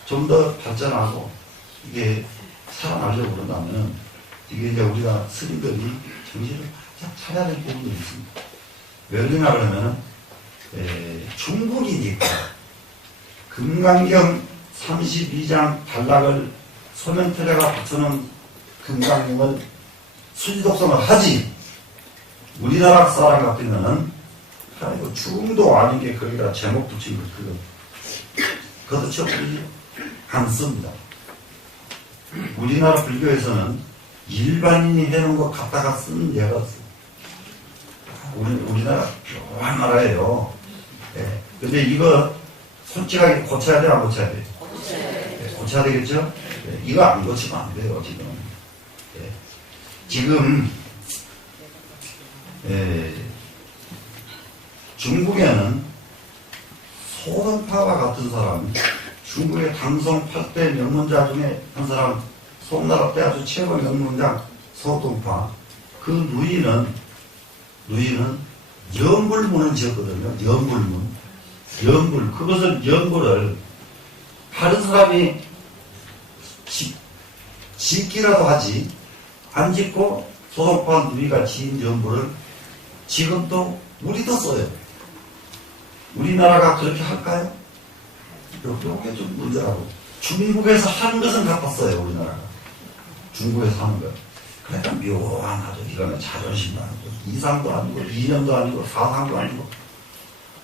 좀 더 발전하고 이게 살아나려고 그런다면 이게 이제 우리가 스님들이 정신을 바짝 차려야 될 부분이 있습니다. 왜 그러냐 그러면 중국이니까 금강경 32장 단락을 소면태례가 붙여놓은 금강경을 수지독성을 하지, 우리나라 사람 같으면은 아이고 중도 아닌 게 거기다 제목 붙인 거 그것도 쳐버리지 않습니다. 우리나라 불교에서는 일반인이 해놓은 거 갖다가 쓴 예가 없어요. 우리나라 묘한 나라예요. 예. 근데 이거 솔직하게 고쳐야 돼, 안 고쳐야 돼? 고쳐야 되겠죠? 예. 이거 안 고치면 안 돼요, 지금. 예. 지금, 중국에는 소동파와 같은 사람, 중국의 당송 8대 명문자 중에 한 사람, 송나라 때 아주 최고 명문자 소동파, 그 누이는 연불문을 지었거든요. 연불. 그것을 연불을 다른 사람이 짓기라도 하지, 안 짓고 소동파 누이가 지은 연불을 지금도 우리도 써요. 우리나라가 그렇게 할까요? 요게 좀 문제라고. 중국에서 하는 것은 갚았어요, 우리나라가. 중국에서 하는 것. 그러니까 묘한 아주 이거는 자존심도 아니고, 이상도 아니고, 이념도 아니고, 사상도 아니고,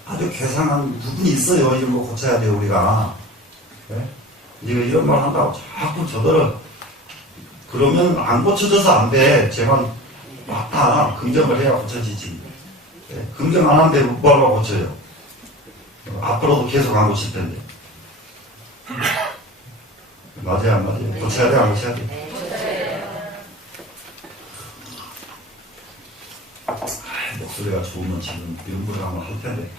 아주 괴상한 부분이 있어요. 이런 거 고쳐야 돼요, 우리가. 네? 이런 말 한다고 자꾸 저거를, 그러면 안 고쳐져서 안 돼. 제발 맞다. 긍정을 해야 고쳐지지. 네? 긍정 안 하는데 뭐하러 고쳐요? 앞으로도 계속 안 고칠 텐데. 맞아요, 안 맞아요? 고쳐야 돼, 안 고쳐야 돼? 목소리가 좋으면 지금 연구를 한번 할 텐데,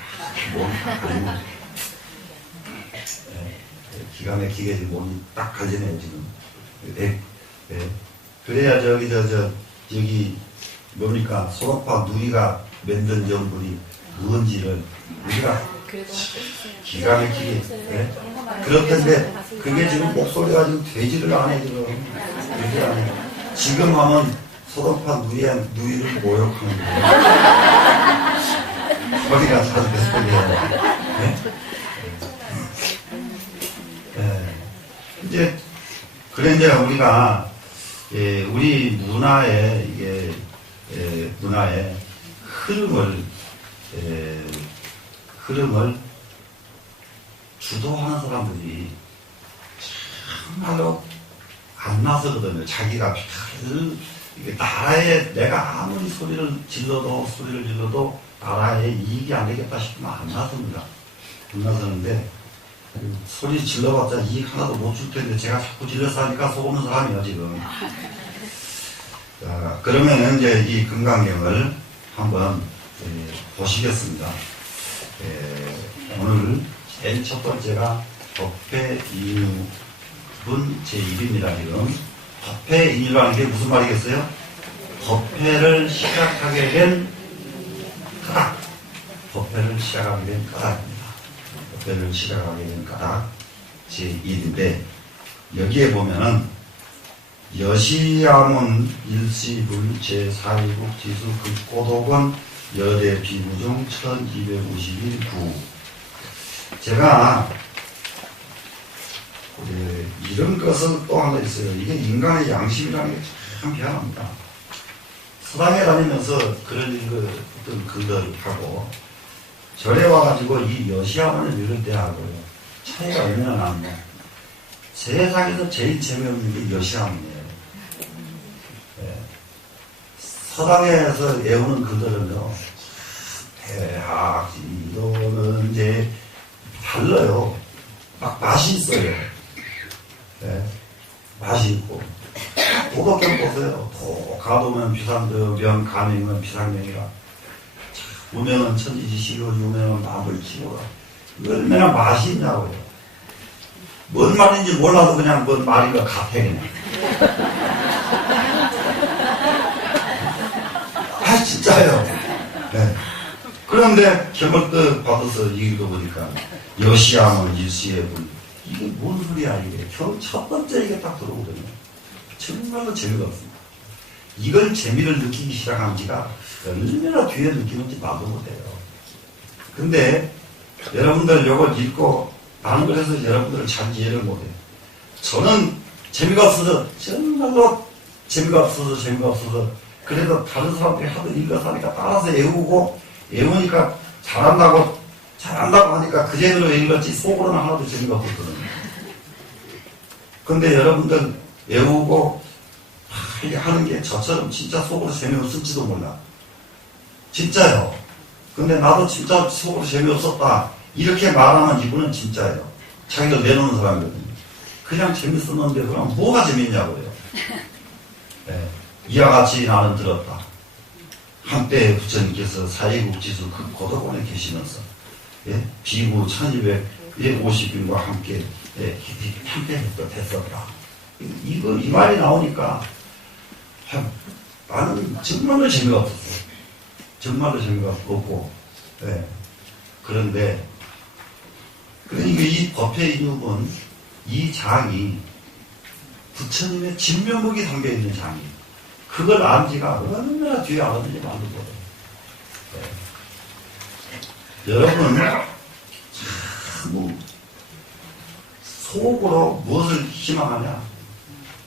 몸이 딱 걸리네. 기가 막히게 지금 몸이 딱 걸리네요, 지금. 그래야 여기, 뭡니까, 소록파 누이가 만든 연불이 뭔지를 우리가 기가 막히게, 그렇던데, 그게 지금 목소리가 지금 되지를 않아요, 지금. 되지 않아요. 지금 하면 소독파 누이를 모욕하는 거예요. 소리가 자주 계속되게 이제, 그런데 우리가, 우리 문화의, 문화의 흐름을 주도하는 사람들이 정말로 안 나서거든요. 자기가 이게 나라에 내가 아무리 소리를 질러도 나라에 이익이 안 되겠다 싶으면 안 나섭니다. 안 나서는데 소리 질러봤자 이익 하나도 못 줄 텐데 제가 자꾸 질러서 하니까 속는 사람이에요, 지금. 자, 그러면 이제 이 금강경을 한번 보시겠습니다. 오늘 제일 첫 번째가 법회인유분 제1입니다, 지금. 법회인유라는 게 무슨 말이겠어요? 법회를 시작하게 된 까닭. 법회를 시작하게 된 까닭입니다. 법회를 시작하게 된 까닭 제1인데, 여기에 보면은, 여시야문 일시불 제4위국 지수 극고독원 여대 비구중 1251구. 제가 이런 것은 또 하나 있어요. 이게 인간의 양심이라는 게 참 희한합니다. 서당에 다니면서 그런 어떤 글들을 하고 절에 와가지고 이 여시야문을 읽을 때하고 차이가 얼마나 나느냐. 세상에서 제일 재미없는 게 여시야문이에요. 서당에서 외우는 글들은요, 대학, 지도는 이제 달라요. 막 맛이 있어요. 네. 맛이 있고. 도덕경 보세요. 도 가도면 비상도 명 가명이면 비상명이라. 우명은 천지지시고 유명은 마불치고라. 얼마나 맛이 있냐고요. 뭔 말인지 몰라도 그냥 뭔 말인 것 같아 그냥. 아 진짜요. 네. 그런데 경을 받아서 읽어보니까 여시하면 일시의 분. 이게 뭔 소리야 이게. 첫 번째 이게 딱 들어오거든요. 정말로 재미가 없습니다. 이걸 재미를 느끼기 시작한 지가 얼마나 뒤에 느끼는지 나도 못해요. 근데 여러분들 이걸 읽고 나는 그래서 여러분들을 잘 이해를 못해요. 저는 재미가 없어서 정말로 재미가 없어서 그래도 다른 사람들이 하도 읽어서 하니까 따라서 외우니까 잘한다고 하니까 그제대로 읽었지 속으로는 하나도 재미가 없거든요. 근데 여러분들 외우고 이게 하는 게 저처럼 진짜 속으로 재미없을지도 몰라. 진짜요. 근데 나도 진짜 속으로 재미없었다 이렇게 말하면 이분은 진짜예요. 자기가 내놓는 사람이거든요. 그냥 재밌었는데 그럼 뭐가 재밌냐고요. 네. 이와 같이 나는 들었다. 한때 부처님께서 사회국지수 그 고도원에 계시면서 비구 1250인과 함께 했었다. 이 말이 나오니까 나는 정말로 재미가 없었어요. 정말로 재미가 없고 그런데 그러니까 이 법회 유분 이 장이 부처님의 진면목이 담겨있는 장이 그걸 안 지가 얼마나 뒤에 알았는지 말도 못해요. 여러분 참 속으로 무엇을 희망하냐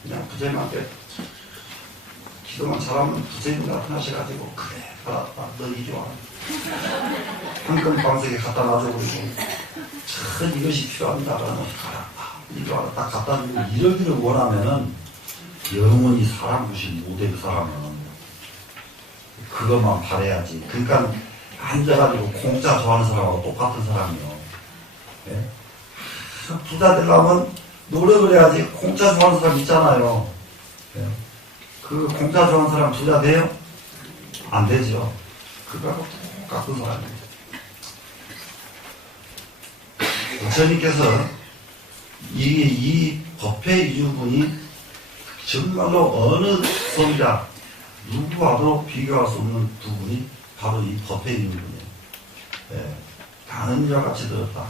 그냥 부처님한테 기도만 잘하면 부처님 나타나셔가지고 그래 알았다 너 이리 와 황금 방석에 갖다 놔줘버리고 참 이것이 필요합니다 그러면 알았다 이리 와라 딱 갖다 주고 이러기를 원하면은 영원히 사람 구실 못할 사람은 그것만 바라야지. 그러니까 앉아가지고 공짜 좋아하는 사람하고 똑같은 사람이요. 예? 부자 되려면 노력을 해야지. 공짜 좋아하는 사람 있잖아요. 예? 그 공짜 좋아하는 사람 부자 돼요? 안 되죠. 그거하고 똑같은 사람이에요. 부처님께서 이 법회 이주분이 정말로 어느 소리자 누구와도 비교할 수 없는 두 분이 바로 이 법회에 있는 분이에요. 다른 이와 같이 들었다.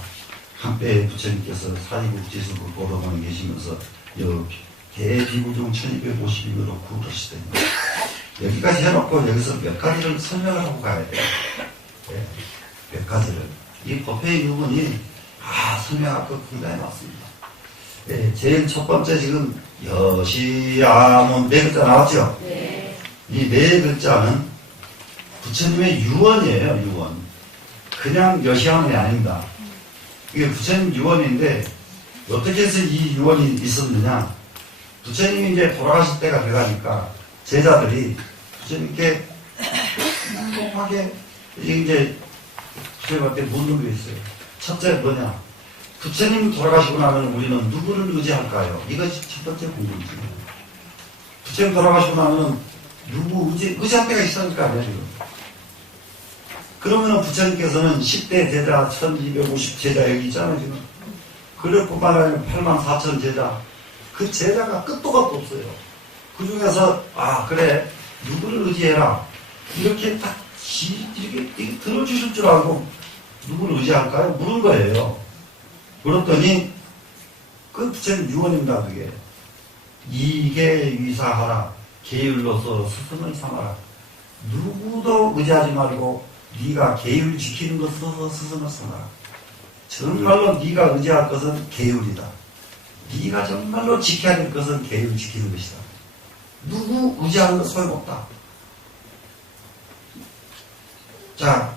한때 부처님께서 사리국지수 고도원에 계시면서 대비구중 1250인으로 구르시더니 여기까지 해놓고 여기서 몇 가지를 설명을 하고 가야 돼요. 몇 가지를. 이 법회에 있는 분이 설명할 것 굉장히 많습니다. 제일 첫 번째 지금 여시아문 네 글자 나왔죠? 네. 이 네 글자는 부처님의 유언이에요, 유언. 그냥 여시아문이 아닙니다. 이게 부처님 유언인데 어떻게 해서 이 유언이 있었느냐? 부처님이 이제 돌아가실 때가 돼가니까 제자들이 부처님께 꼼꼼하게 이제 부처님한테 묻는 게 있어요. 첫째 뭐냐? 부처님 돌아가시고 나면 우리는 누구를 의지할까요? 이것이 첫 번째 궁금증이에요. 부처님 돌아가시고 나면 누구 의지할 때가 있으니까 아니에요, 지금. 그러면 부처님께서는 10대 제자, 1250 제자 여기 있잖아요, 지금. 그뿐만 아니라 84,000 제자. 그 제자가 끝도 값도 없어요. 그 중에서, 그래, 누구를 의지해라. 이렇게 딱, 이렇게 들어주실 줄 알고, 누구를 의지할까요? 물은 거예요. 그랬더니 그 부처님 유언입니다. 그게 이게 위사하라 계율로서 스승을 삼아라. 누구도 의지하지 말고 네가 계율 지키는 것으로 스승을 삼아라. 정말로 네가 의지할 것은 계율이다. 네가 정말로 지켜야 될 것은 계율 지키는 것이다. 누구 의지하는 것 소용없다. 자,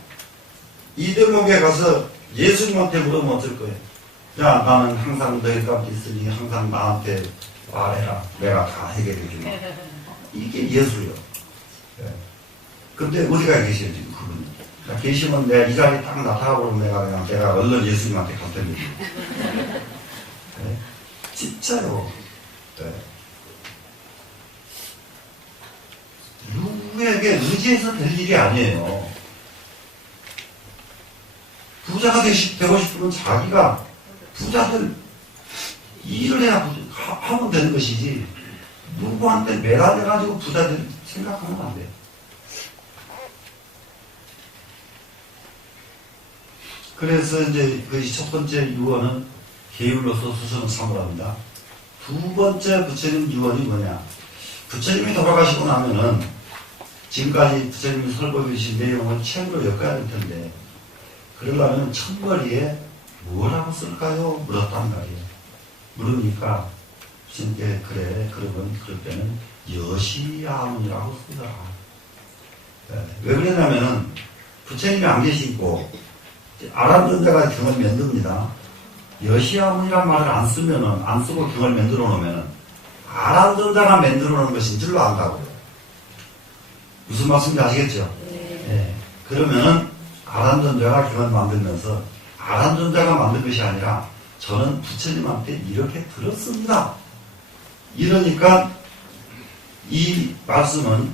이 대목에 가서 예수님한테 물으면 어떨 거예요? 야, 나는 항상 너희가 있으니 항상 나한테 말해라. 내가 다 해결해 주마. 이게 예수요. 근데 어디가 계셔요, 지금 그분이? 계시면 내가 이 자리에 딱 나타나고 내가 얼른 예수님한테 갈 텐데. 진짜요. 네. 누구에게 의지해서 될 일이 아니에요. 부자가 되고 싶으면 자기가 부자들 일을 해야 하면 되는 것이지, 누구한테 매달려가지고 부자들 생각하면 안 돼요. 그래서 이제 그 첫 번째 유언은 계율로서 수선을 삼으랍니다. 두 번째 부처님 유언이 뭐냐? 부처님이 돌아가시고 나면은 지금까지 부처님이 설법해 주신 내용을 책으로 엮어야 될 텐데, 그러려면 첫머리에 뭐라고 쓸까요? 물었단 말이에요. 물으니까 부처님께 그래, 그러면 그럴 때는 여시야문이라고 쓰더라. 왜 그러냐면은 부처님이 안 계시고 아람존자가 경을 만듭니다. 여시야문이란 말을 안 쓰면은, 안 쓰고 경을 만들어 놓으면은 아람존자가 만들어 놓은 것인 줄로 안다고요. 무슨 말씀인지 아시겠죠? 네. 그러면은 아람존자가 경을 만들면서 아람존자가 만든 것이 아니라 저는 부처님한테 이렇게 들었습니다. 이러니까 이 말씀은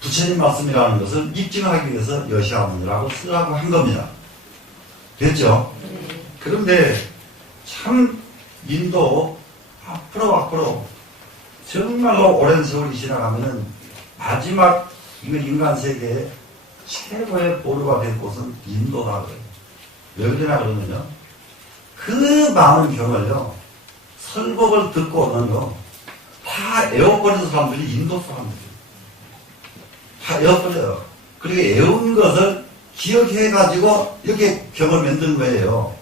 부처님 말씀이라는 것을 입증하기 위해서 여시야문이라고 쓰라고 한 겁니다. 됐죠? 그런데 참 인도 앞으로 정말로 오랜 세월이 지나가면은 마지막 이거 인간 세계의 최고의 보루가 된 곳은 인도다 그래요. 왜 그러냐 그러면요, 그 많은 경을요, 설법을 듣고는요, 다 애워버리는 사람들이 인도 사람들이에요. 다 애워버려요. 그리고 애운 것을 기억해가지고 이렇게 경을 만든 거예요.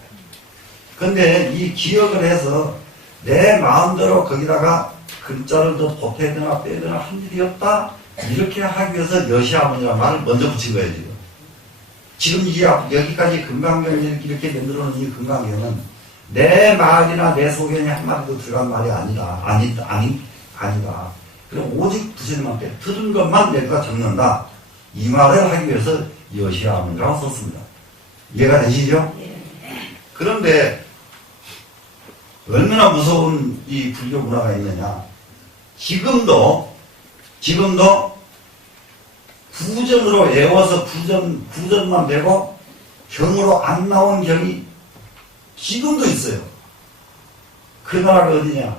근데 이 기억을 해서 내 마음대로 거기다가 글자를 더 보태거나 빼거나 한 일이 없다, 이렇게 하기 위해서 여시야문이라는 말을 먼저 붙인 거예요. 지금 이 여기까지 금강경을 이렇게 만들어 놓은 이 금강경은 내 말이나 내 소견이 한마디도 들어간 말이 아니다. 그럼 오직 부처님한테 들은 것만 내가 적는다, 이 말을 하기 위해서 여시야문이라고 썼습니다. 이해가 되시죠? 그런데 얼마나 무서운 이 불교 문화가 있느냐. 지금도 구전으로 외워서 구전만 되고 경으로 안 나온 경이 지금도 있어요. 그 나라가 어디냐?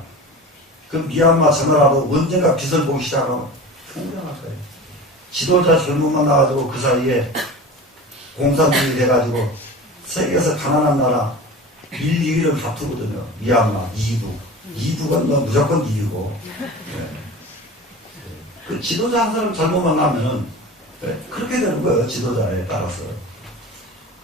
그 미얀마 저 나라도 언젠가 빛을 보기 시작하면 평정할 거예요. 지도자 젊은만 나가지고 그 사이에 공산주의 돼가지고 세계에서 가난한 나라 1, 2위를 다투거든요. 미얀마 2두가 뭐 무조건 2위고. 네. 그 지도자 한 사람 잘못 만나면은 그렇게 되는 거예요. 지도자에 따라서.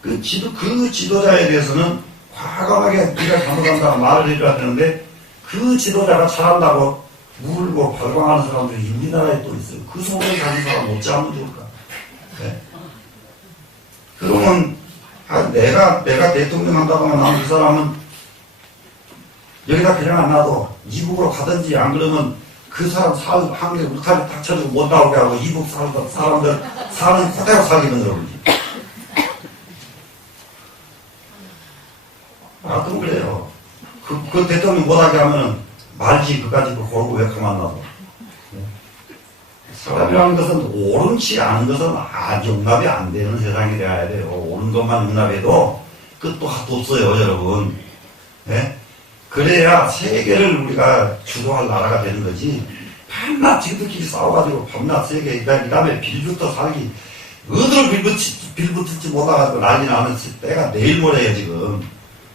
그 지도자에 대해서는 과감하게 네가 잘못한다고 말을 해줘야 되는데, 그 지도자가 잘한다고 울고 발광하는 사람들이 우리나라에 또 있어요. 그 속에 가는 사람 어찌하면 좋을까? 네. 그러면 내가 대통령 한다고 하면 난 그 사람은 여기다 그냥 안 놔도 이북으로 가든지, 안 그러면 그 사람 한개 울타리 탁 쳐주고 못 나오게 하고 이북 사람들 사는 그대로 살게 만들어 버리지. 그럼 그래요. 그 대통령 못하게 하면은 말지, 그까지 고르고 왜 가만 놔둬. 사람이라는 것은 옳은치 않은 것은 용납이 안 되는 세상이 되어야 돼요. 옳은 것만 용납해도 끝도 하도 없어요, 여러분. 네? 그래야 세계를 우리가 주도할 나라가 되는 거지. 밤낮 지들끼리 싸워가지고 밤낮 세계, 그 다음에 빌부터 살기, 어디를 빌붙을지 못해가지고 난리 나는 때가 내일 모레야 지금.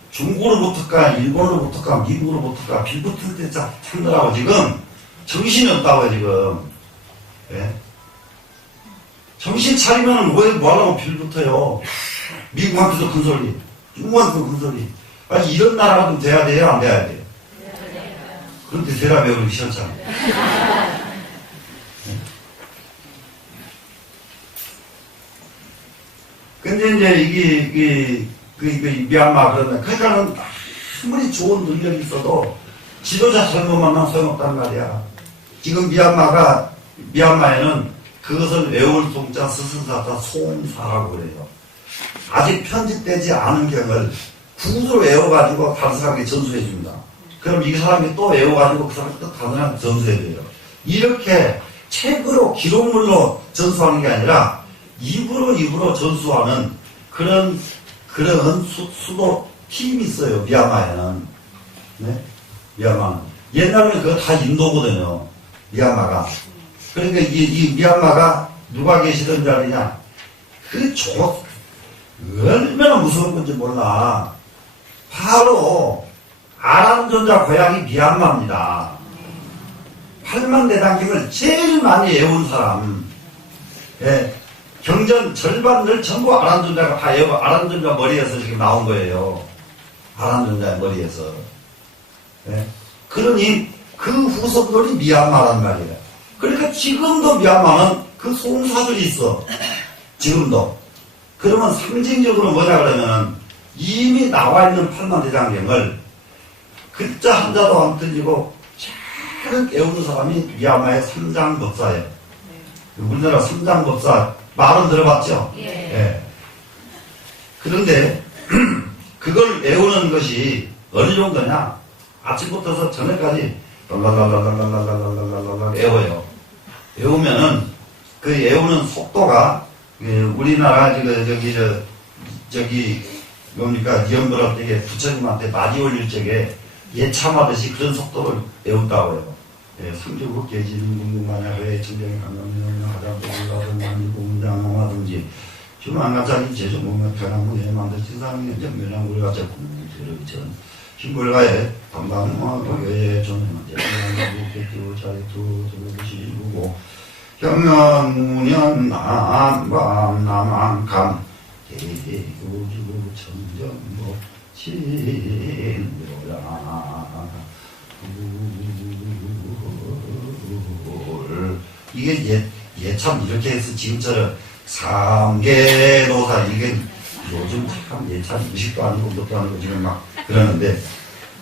중국으로 붙을까, 일본으로 붙을까, 미국으로 붙을까, 빌붙을 때 찾느라고 지금 정신이 없다고요, 지금. 예? 정신 차리면 왜 뭐하려고 빌붙어요? 미국한테도 큰 소리, 중국한테도 큰 소리. 아니, 이런 나라가 좀 돼야 돼요, 안 돼야 돼요? 그런데 되라 배우기 싫었잖아. 근데 이제 미얀마 그러면, 그러니까는 아무리 좋은 능력이 있어도 지도자 잘못 만나면 소용없단 말이야. 지금 미얀마에는 그것을 외울 동자 스승사자 소음사라고 그래요. 아직 편집되지 않은 경을 구두로 외워가지고 다른 사람에게 전수해 줍니다. 그럼 이 사람이 또 외워가지고 그 사람이 또 다른 사람 전수해야 돼요. 이렇게 책으로 기록물로 전수하는 게 아니라 입으로 전수하는 그런 수도 팀이 있어요. 미얀마에는. 네? 미얀마는. 옛날에는 그거 다 인도거든요. 미얀마가. 그러니까 이 미얀마가 누가 계시던 자리냐. 얼마나 무서운 건지 몰라. 바로 아란존자 고향이 미얀마입니다. 8만 대장경을 제일 많이 외운 사람. 예. 경전 절반을 전부 아란존자가 다 외우고 아란존자 머리에서 지금 나온 거예요. 아란존자 머리에서. 예. 그러니 그 후손들이 미얀마란 말이에요. 그러니까 지금도 미얀마는 그 송사들이 있어. 지금도. 그러면 상징적으로 뭐냐 그러면 이미 나와 있는 8만 대장경을 글자 한자도 안 틀리고 잘 외우는 사람이 미얀마의 삼장법사예요. 우리나라 삼장법사 말은 들어봤죠? 예. 그런데 그걸 외우는 것이 어느 정도냐? 아침부터 저녁까지 랄랄랄랄랄랄랄랄랄랄랄 외워요. 외우면은 그 외우는 속도가 우리나라 저기 뭡니까 니엄브라 때에 부처님한테 마디 올릴 적에 예참하듯이 그런 속도를 외운다고 해요. 예, 성주국 계지는 궁금하냐회 청정이 강남면 하장도 올라든 만일 공장하든지 휴만가짜리 제주 목면 편한무 예만들 지상의 연정면한 우리가 제 공무들을 전 힘불가에 담당하고에 전해만 대단한 무게티고 자리투 저것이 경연무년 남밤 남한감 대우주고 천정목 진료라 이게 예참 이렇게 해서 지금처럼 삼계도사 이게 요즘 참 예참 음식도 아니고 것도 아니고 지금 막 그러는데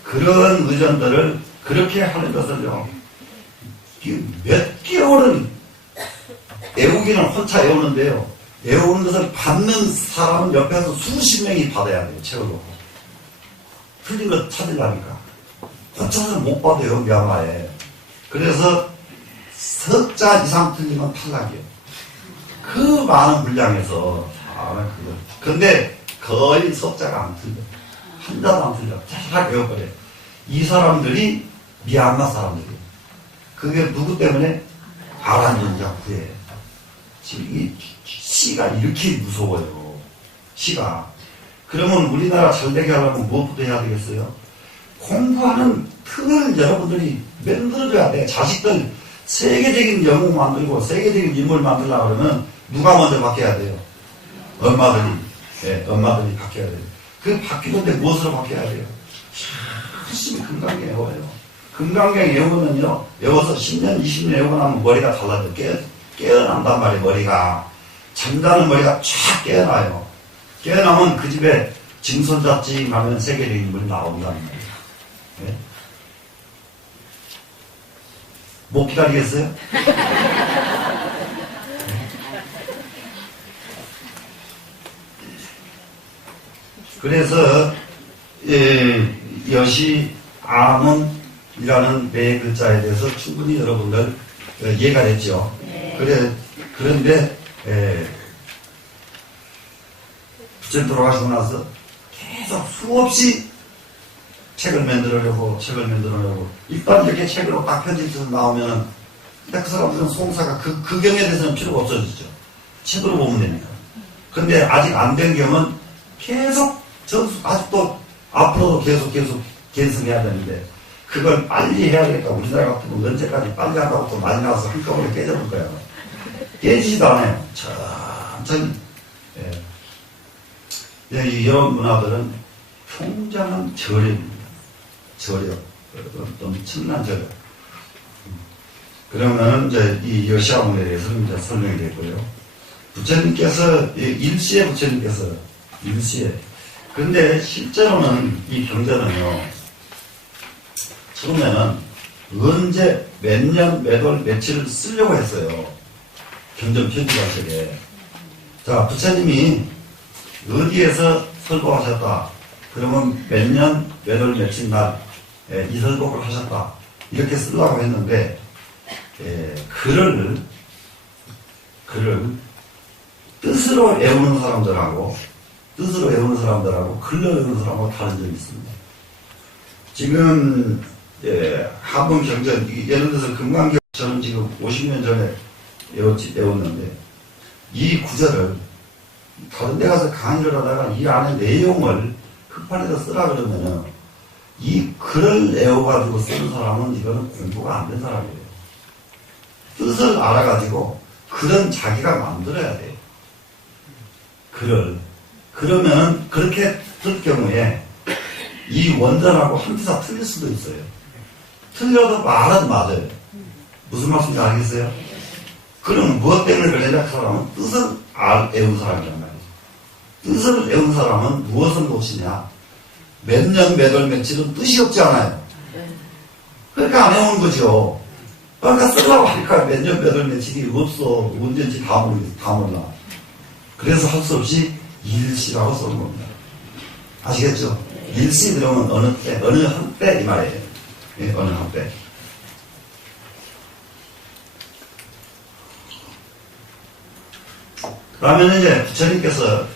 그런 의전들을 그렇게 하는 것을요 몇 개월은 외우기는 혼자 외우는데요 외우는 것을 받는 사람은 옆에서 수십 명이 받아야 돼요 책을 놓고 틀린 거 찾으려니까 혼자서는 못 받아요 미얀마에 그래서 석자 이상 틀리면 탈락이에요 그 많은 분량에서 근데 거의 석자가 안 틀려 한자도 안 틀려 잘 외워버려요 이 사람들이 미얀마 사람들이에요 그게 누구 때문에 아란존자 후에 지금 이 시가 이렇게 무서워요 시가 그러면 우리나라 잘되게 하려면 무엇부터 해야 되겠어요? 공부하는 틀을 여러분들이 만들어줘야 돼 자식들 세계적인 영웅 만들고 세계적인 인물 만들려고 그러면 누가 먼저 바뀌어야 돼요? 엄마들이 네, 엄마들이 바뀌어야 돼요 그 바뀌는데 무엇으로 바뀌어야 돼요? 열심히 금강경 외워요 금강경 외우면요 외워서 10년 20년 외우고 나면 머리가 달라져 깨어난단 말이에요 머리가 잠자는 머리가 쫙 깨어나요 깨어나면 그 집에 증손자집 하면 세계적인 인물이 나온다는 말이에요 네? 못 기다리겠어요? 그래서 여시 아문이라는 네 글자에 대해서 충분히 여러분들 이해가 됐죠. 그런데 부처님 돌아가시고 나서 계속 수없이 책을 만들어내고 일단 이렇게 책으로 딱 편집해서 나오면은 그 사람들은 송사가 그 경에 대해서는 필요가 없어지죠. 책으로 보면 되니까. 근데 아직 안 된 경은 계속 아직도 앞으로도 계속 계승해야 되는데 그걸 빨리 해야겠다. 우리나라 같으면 언제까지 빨리 한다고 또 많이 나와서 한꺼번에 깨져볼 거야. 깨지지도 않아요. 천천히. 이런 문화들은 굉장한 절입니다. 절여. 엄청난 절여. 그러면 이제 이 여시아문에 대해서는 이제 설명이 됐고요. 부처님께서, 일시에 부처님께서, 일시에. 근데 실제로는 이 경전은요, 처음에는 언제, 몇 년, 몇 월, 며칠을 쓰려고 했어요. 경전 편집할 적에. 자, 부처님이 어디에서 설법하셨다. 그러면 몇 년, 몇 월, 며칠 날, 이설복을 하셨다. 이렇게 쓰려고 했는데, 글을 뜻으로 외우는 사람들하고 글로 외우는 사람하고 다른 점이 있습니다. 지금 한번 경전, 예를 들어서 금강경 저는 지금 50년 전에 외웠는데 이 구절을 다른 데 가서 강의를 하다가 이 안에 내용을 흑판에다 쓰라 그러면은 이 글을 외워가지고 쓰는 사람은 이거는 공부가 안 된 사람이에요. 뜻을 알아가지고 글은 자기가 만들어야 돼요. 글을. 그러면 그렇게 쓸 경우에 이 원전하고 한자가 틀릴 수도 있어요. 틀려도 말은 맞아요. 무슨 말씀인지 알겠어요? 그럼 무엇 때문에 그러냐? 그 사람은 뜻을 외운 사람이란 말이에요. 뜻을 외운 사람은 무엇을 놓치냐? 몇 년, 몇 월, 며칠은 뜻이 없지 않아요. 그러니까 안 외우는 거죠. 그러니까 쓰려고 하니까 몇 년, 몇 월, 며칠이 없어. 언제인지 다 몰라. 그래서 할 수 없이 일시라고 쓰는 겁니다. 아시겠죠? 일시 들으면 어느 때, 어느 한때 이 말이에요. 예, 어느 한때. 그러면 이제 부처님께서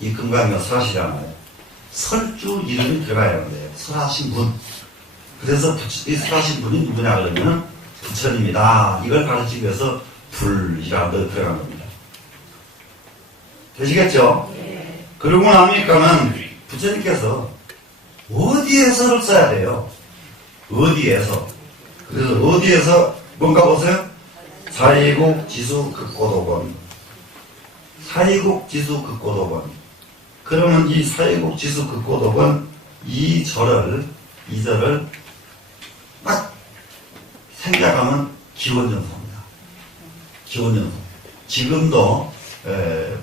이 금강경 설하시잖아요. 설주 이름이 들어가야 하는데요. 설하신 분. 그래서 이 설하신 분이 누구냐 그러면 부처님이다. 이걸 가르치기 위해서 불이라는 데 들어간 겁니다. 되시겠죠? 네. 그러고 나니까는 부처님께서 어디에서를 써야 돼요? 어디에서? 그래서 어디에서 뭔가 보세요? 사이국 지수 극고도건. 사이국 지수 극고도건. 그러면 이 사이국 지수 극고도건 이 절을 딱 생각하면 기원전사입니다. 기원전사. 지금도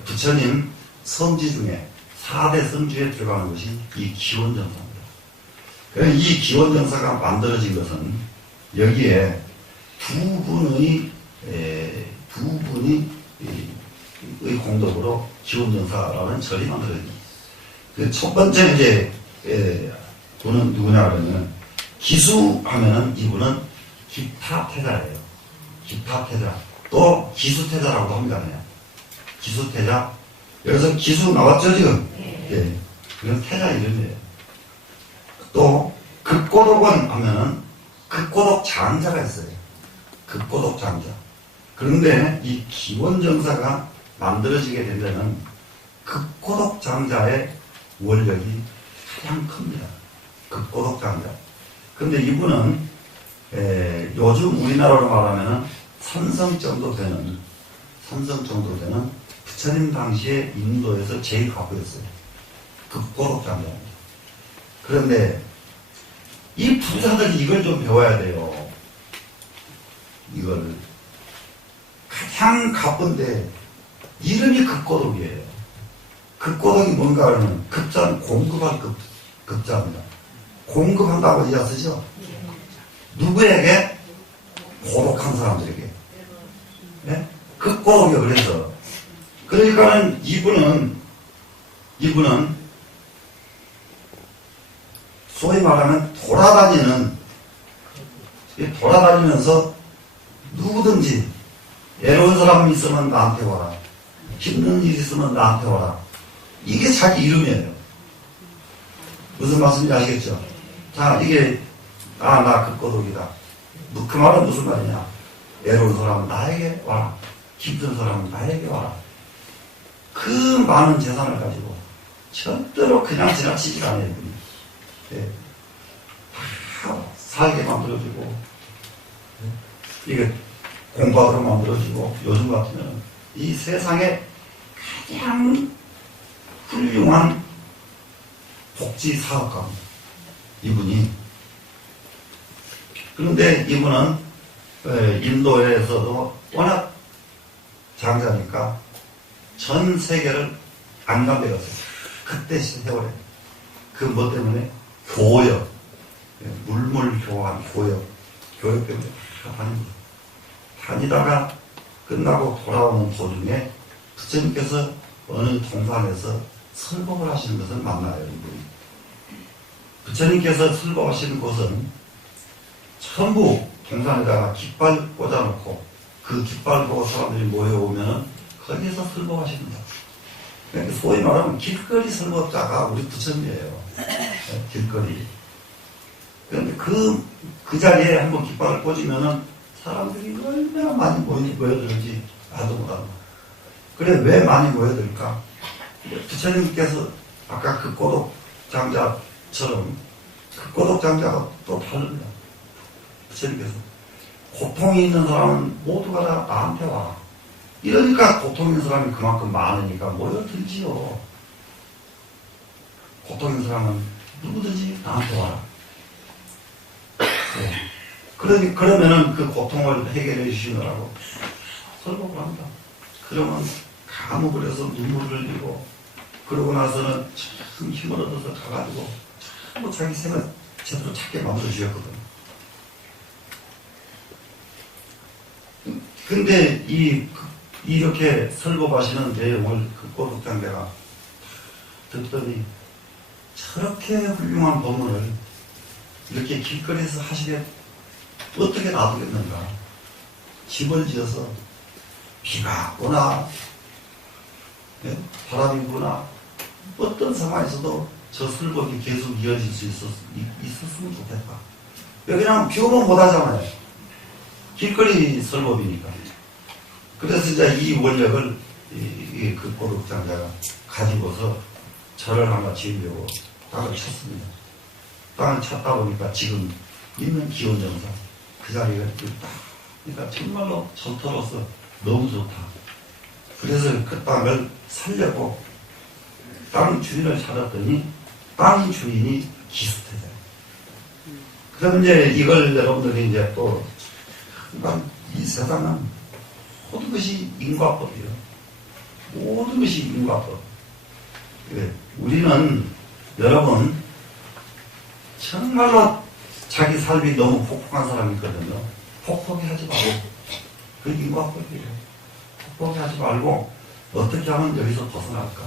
부처님 성지 중에 4대 성지에 들어가는 것이 이 기원전사입니다. 이 기원전사가 만들어진 것은 여기에 두 분의 공덕으로 기원전사라는 절이 만들어집니다. 그 첫 번째 이제 분은 누구냐 그러면 기수하면은 이분은 기타태자예요. 기타태자. 또 기수태자라고도 합니다. 기수태자. 여기서 기수 나왔죠 지금? 예. 그건 태자 이름이에요. 또 극고독원 하면은 극고독 장자가 있어요. 극고독 장자. 그런데 이 기원정사가 만들어지게 된 데는 극고독 장자의 원력이 가장 큽니다. 극고독 장자. 그런데 이분은 요즘 우리나라로 말하면 삼성 정도 되는 부처님 당시에 인도에서 제일 가부였어요. 극고독 장자입니다. 그런데 이 부자들이 이걸 좀 배워야 돼요. 이걸 가장 가쁜데 이름이 극고독이에요. 극고독이 뭔가 하면 급자는 공급할 급자입니다. 공급한다고 이해 쓰죠? 누구에게? 고독한 사람들에게. 네? 극고독이 그래서. 그러니까는 이분은 소위 말하면 돌아다니면서 누구든지 외로운 사람이 있으면 나한테 와라. 힘든 일 있으면 나한테 와라. 이게 자기 이름이에요. 무슨 말씀인지 아시겠죠? 자, 이게 나 극고독이다. 그 말은 무슨 말이냐? 외로운 사람은 나에게 와라. 힘든 사람은 나에게 와라. 그 많은 재산을 가지고 절대로 그냥 지나치지 않아요. 이분이. 예. 다 살게 만들어주고, 이게 공부하도록 만들어주고, 요즘 같으면 이 세상에 가장 훌륭한 복지 사업가입니다. 이분이. 그런데 이분은 인도에서도 워낙 장자니까 전 세계를 안감되었어요. 그때 세월에. 그 뭐 때문에? 교역. 물물교환, 교역. 교역 때문에 다 다닙니다. 다니다가 끝나고 돌아오는 도중에 부처님께서 어느 동산에서 설법을 하시는 것을 만나요, 이분이. 부처님께서 설법하시는 곳은 전부 동산에다가 깃발 꽂아놓고 그 깃발 보고 사람들이 모여오면은 거기에서 설법하십니다. 그러니까 소위 말하면 길거리 설법자가 우리 부처님이에요. 길거리. 그런데 그 자리에 한번 깃발을 꽂으면은 사람들이 얼마나 많이 모여들는지 나도 못합니다. 그래, 왜 많이 모여들까? 부처님께서 아까 그 꼬독장자처럼 그 꼬독장자가 또 다릅니다. 부처님께서 고통이 있는 사람은 모두가 다 나한테 와. 이러니까 고통 있는 사람이 그만큼 많으니까 모여들지요. 고통 있는 사람은 누구든지 나한테 와라. 네. 그러면은 그 고통을 해결해 주시느라고 설법을 합니다. 그러면 감옥을 해서 눈물을 흘리고 그러고 나서는 참 힘을 얻어서 가가지고 전부 자기 생을 제대로 찾게 만들어 주셨거든요. 근데 이렇게 설법하시는 내용을 그 꼬독장자가 듣더니 저렇게 훌륭한 법문을 이렇게 길거리에서 하시게 어떻게 놔두겠는가. 집을 지어서 비가 오나 바람이 부나 어떤 상황에서도 저 설법이 계속 이어질 수 있었으면 좋겠다. 여기는 비 오면 못하잖아요. 길거리 설법이니까. 그래서 이제 이 원력을 그 꼬독장자가 가지고서 절을 하나 지으려고 땅을 쳤습니다. 땅을 찾다 보니까 지금 있는 기원정사 그 자리가 딱, 그러니까 정말로 절터로서 너무 좋다. 그래서 그 땅을 살려고 땅 주인을 찾았더니 땅 주인이 기스태자. 그럼 이제 이걸 여러분들이 이제 또 이 세상은 모든 것이 인과법이에요. 모든 것이 인과법. 우리는 여러분 정말로 자기 삶이 너무 폭폭한 사람이 있거든요. 폭폭하지 말고 그 인과법이에요. 폭폭하지 말고 어떻게 하면 여기서 벗어날까?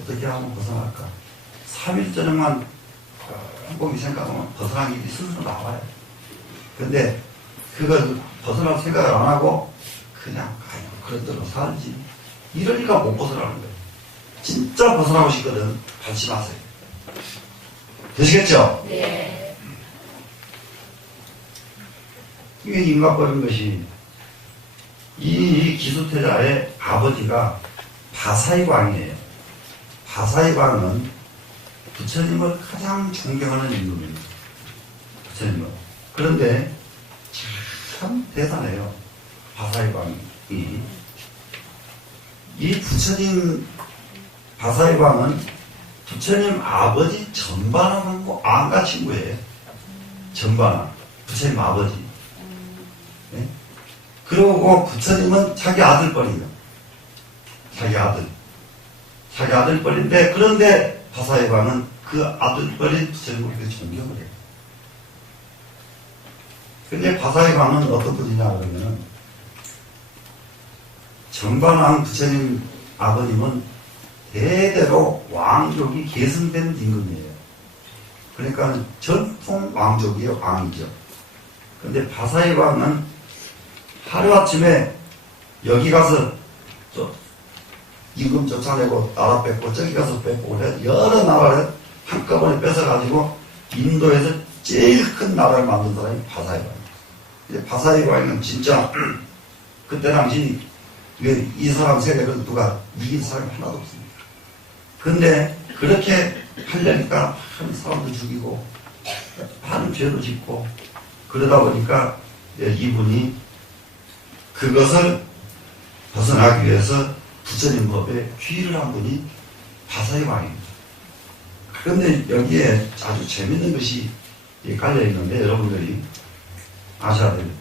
어떻게 하면 벗어날까? 3일 저녁만 꼼꼼히 생각하면 벗어난 길이 스스로 나와요. 근데 그걸 벗어날 생각을 안 하고 그냥 그런 대로 살지. 이러니까 못 벗어나는 거예요. 진짜 벗어나고 싶거든. 발심하세요. 되시겠죠? 네. 이게 인과법인 것이 이 기수태자의 아버지가 바사의 왕이에요. 바사의 왕은 부처님을 가장 존경하는 임금입니다. 부처님은. 그런데 참 대단해요. 바사의 왕이. 이 부처님 바사의 왕은 부처님 아버지 전반왕하고 안가 친구예요. 전반왕. 부처님 아버지. 네? 그러고 부처님은 자기 아들뻘이에요. 자기 아들뻘인데, 그런데 바사의 왕은 그 아들뻘인 부처님을 그렇게 존경을 해요. 근데 바사의 왕은 어떤 분이냐 그러면은 전반왕 부처님 아버님은 대대로 왕족이 계승된 임금이에요. 그러니까 전통 왕족이에요. 왕이죠. 근데 바사의 왕은 하루아침에 여기 가서 임금 쫓아내고 나라 뺏고 저기 가서 뺏고 그래 여러 나라를 한꺼번에 뺏어가지고 인도에서 제일 큰 나라를 만든 사람이 바사의 왕이에요. 근데 바사의 왕은 진짜 그때 당시 이 사람 세력은 누가 이긴 사람이 하나도 없습니다. 근데 그렇게 하려니까 많은 사람도 죽이고 많은 죄도 짓고 그러다 보니까 이분이 그것을 벗어나기 위해서 부처님 법에 귀의를 한 분이 바사의 왕입니다. 그런데 여기에 아주 재밌는 것이 깔려 있는데 여러분들이 아셔야 됩니다.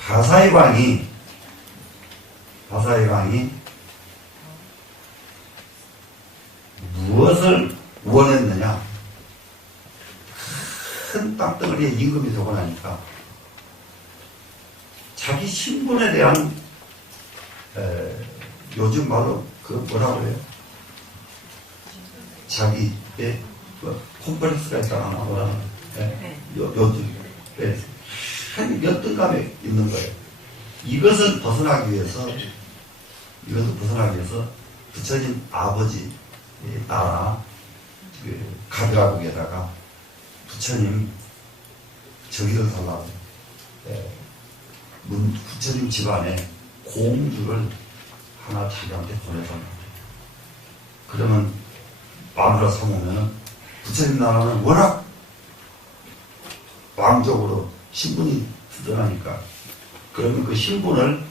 바사의 왕이 무엇을 원했느냐? 큰 땅덩어리에 임금이 되고 나니까 자기 신분에 대한 요즘 말로 그 뭐라고 해요? 자기의 콤플렉스가 있다가 뭐라 요즘 한 열등감에 있는 거예요. 이것을 벗어나기 위해서 부처님 아버지 나라 가비라국에다가 부처님 저기를 달라고 부처님 집안에 공주를 하나 자기한테 보내달라고. 그러면 마누라 삼으면은 부처님 나라는 워낙 왕족으로 신분이 드러나니까 그러면 그 신분을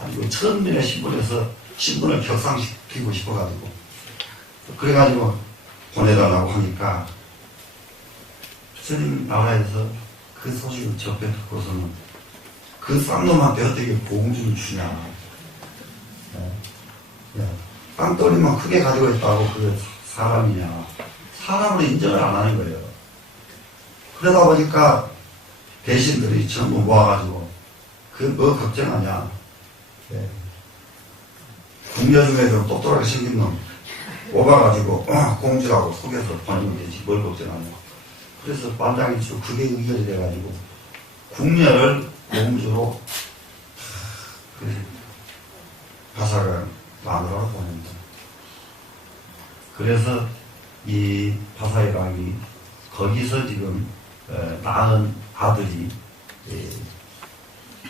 아니고 천민의 신분에서 신분을 격상시키고 싶어가지고 그래가지고 보내달라고 하니까 부처님 나라에서 그 소식을 접해 듣고서는 그 쌍놈한테 어떻게 공주를 주냐. 땅덩이만 크게 가지고 있다고 그게 사람이냐. 사람으로 인정을 안 하는 거예요. 그러다 보니까 대신들이 전부 모아가지고 그 뭐 걱정하냐. 궁녀 중에 좀 똑똑하게 생긴 놈 뽑아가지고 공주라고 속여서 보내면 되지 뭘 걱정하냐. 그래서 반장이 쭉 그게 의결이 돼가지고 궁녀를 공주로 바사가 마누라로 보냅니다. 그래서 이 바사의 왕이 거기서 지금 낳은 아들이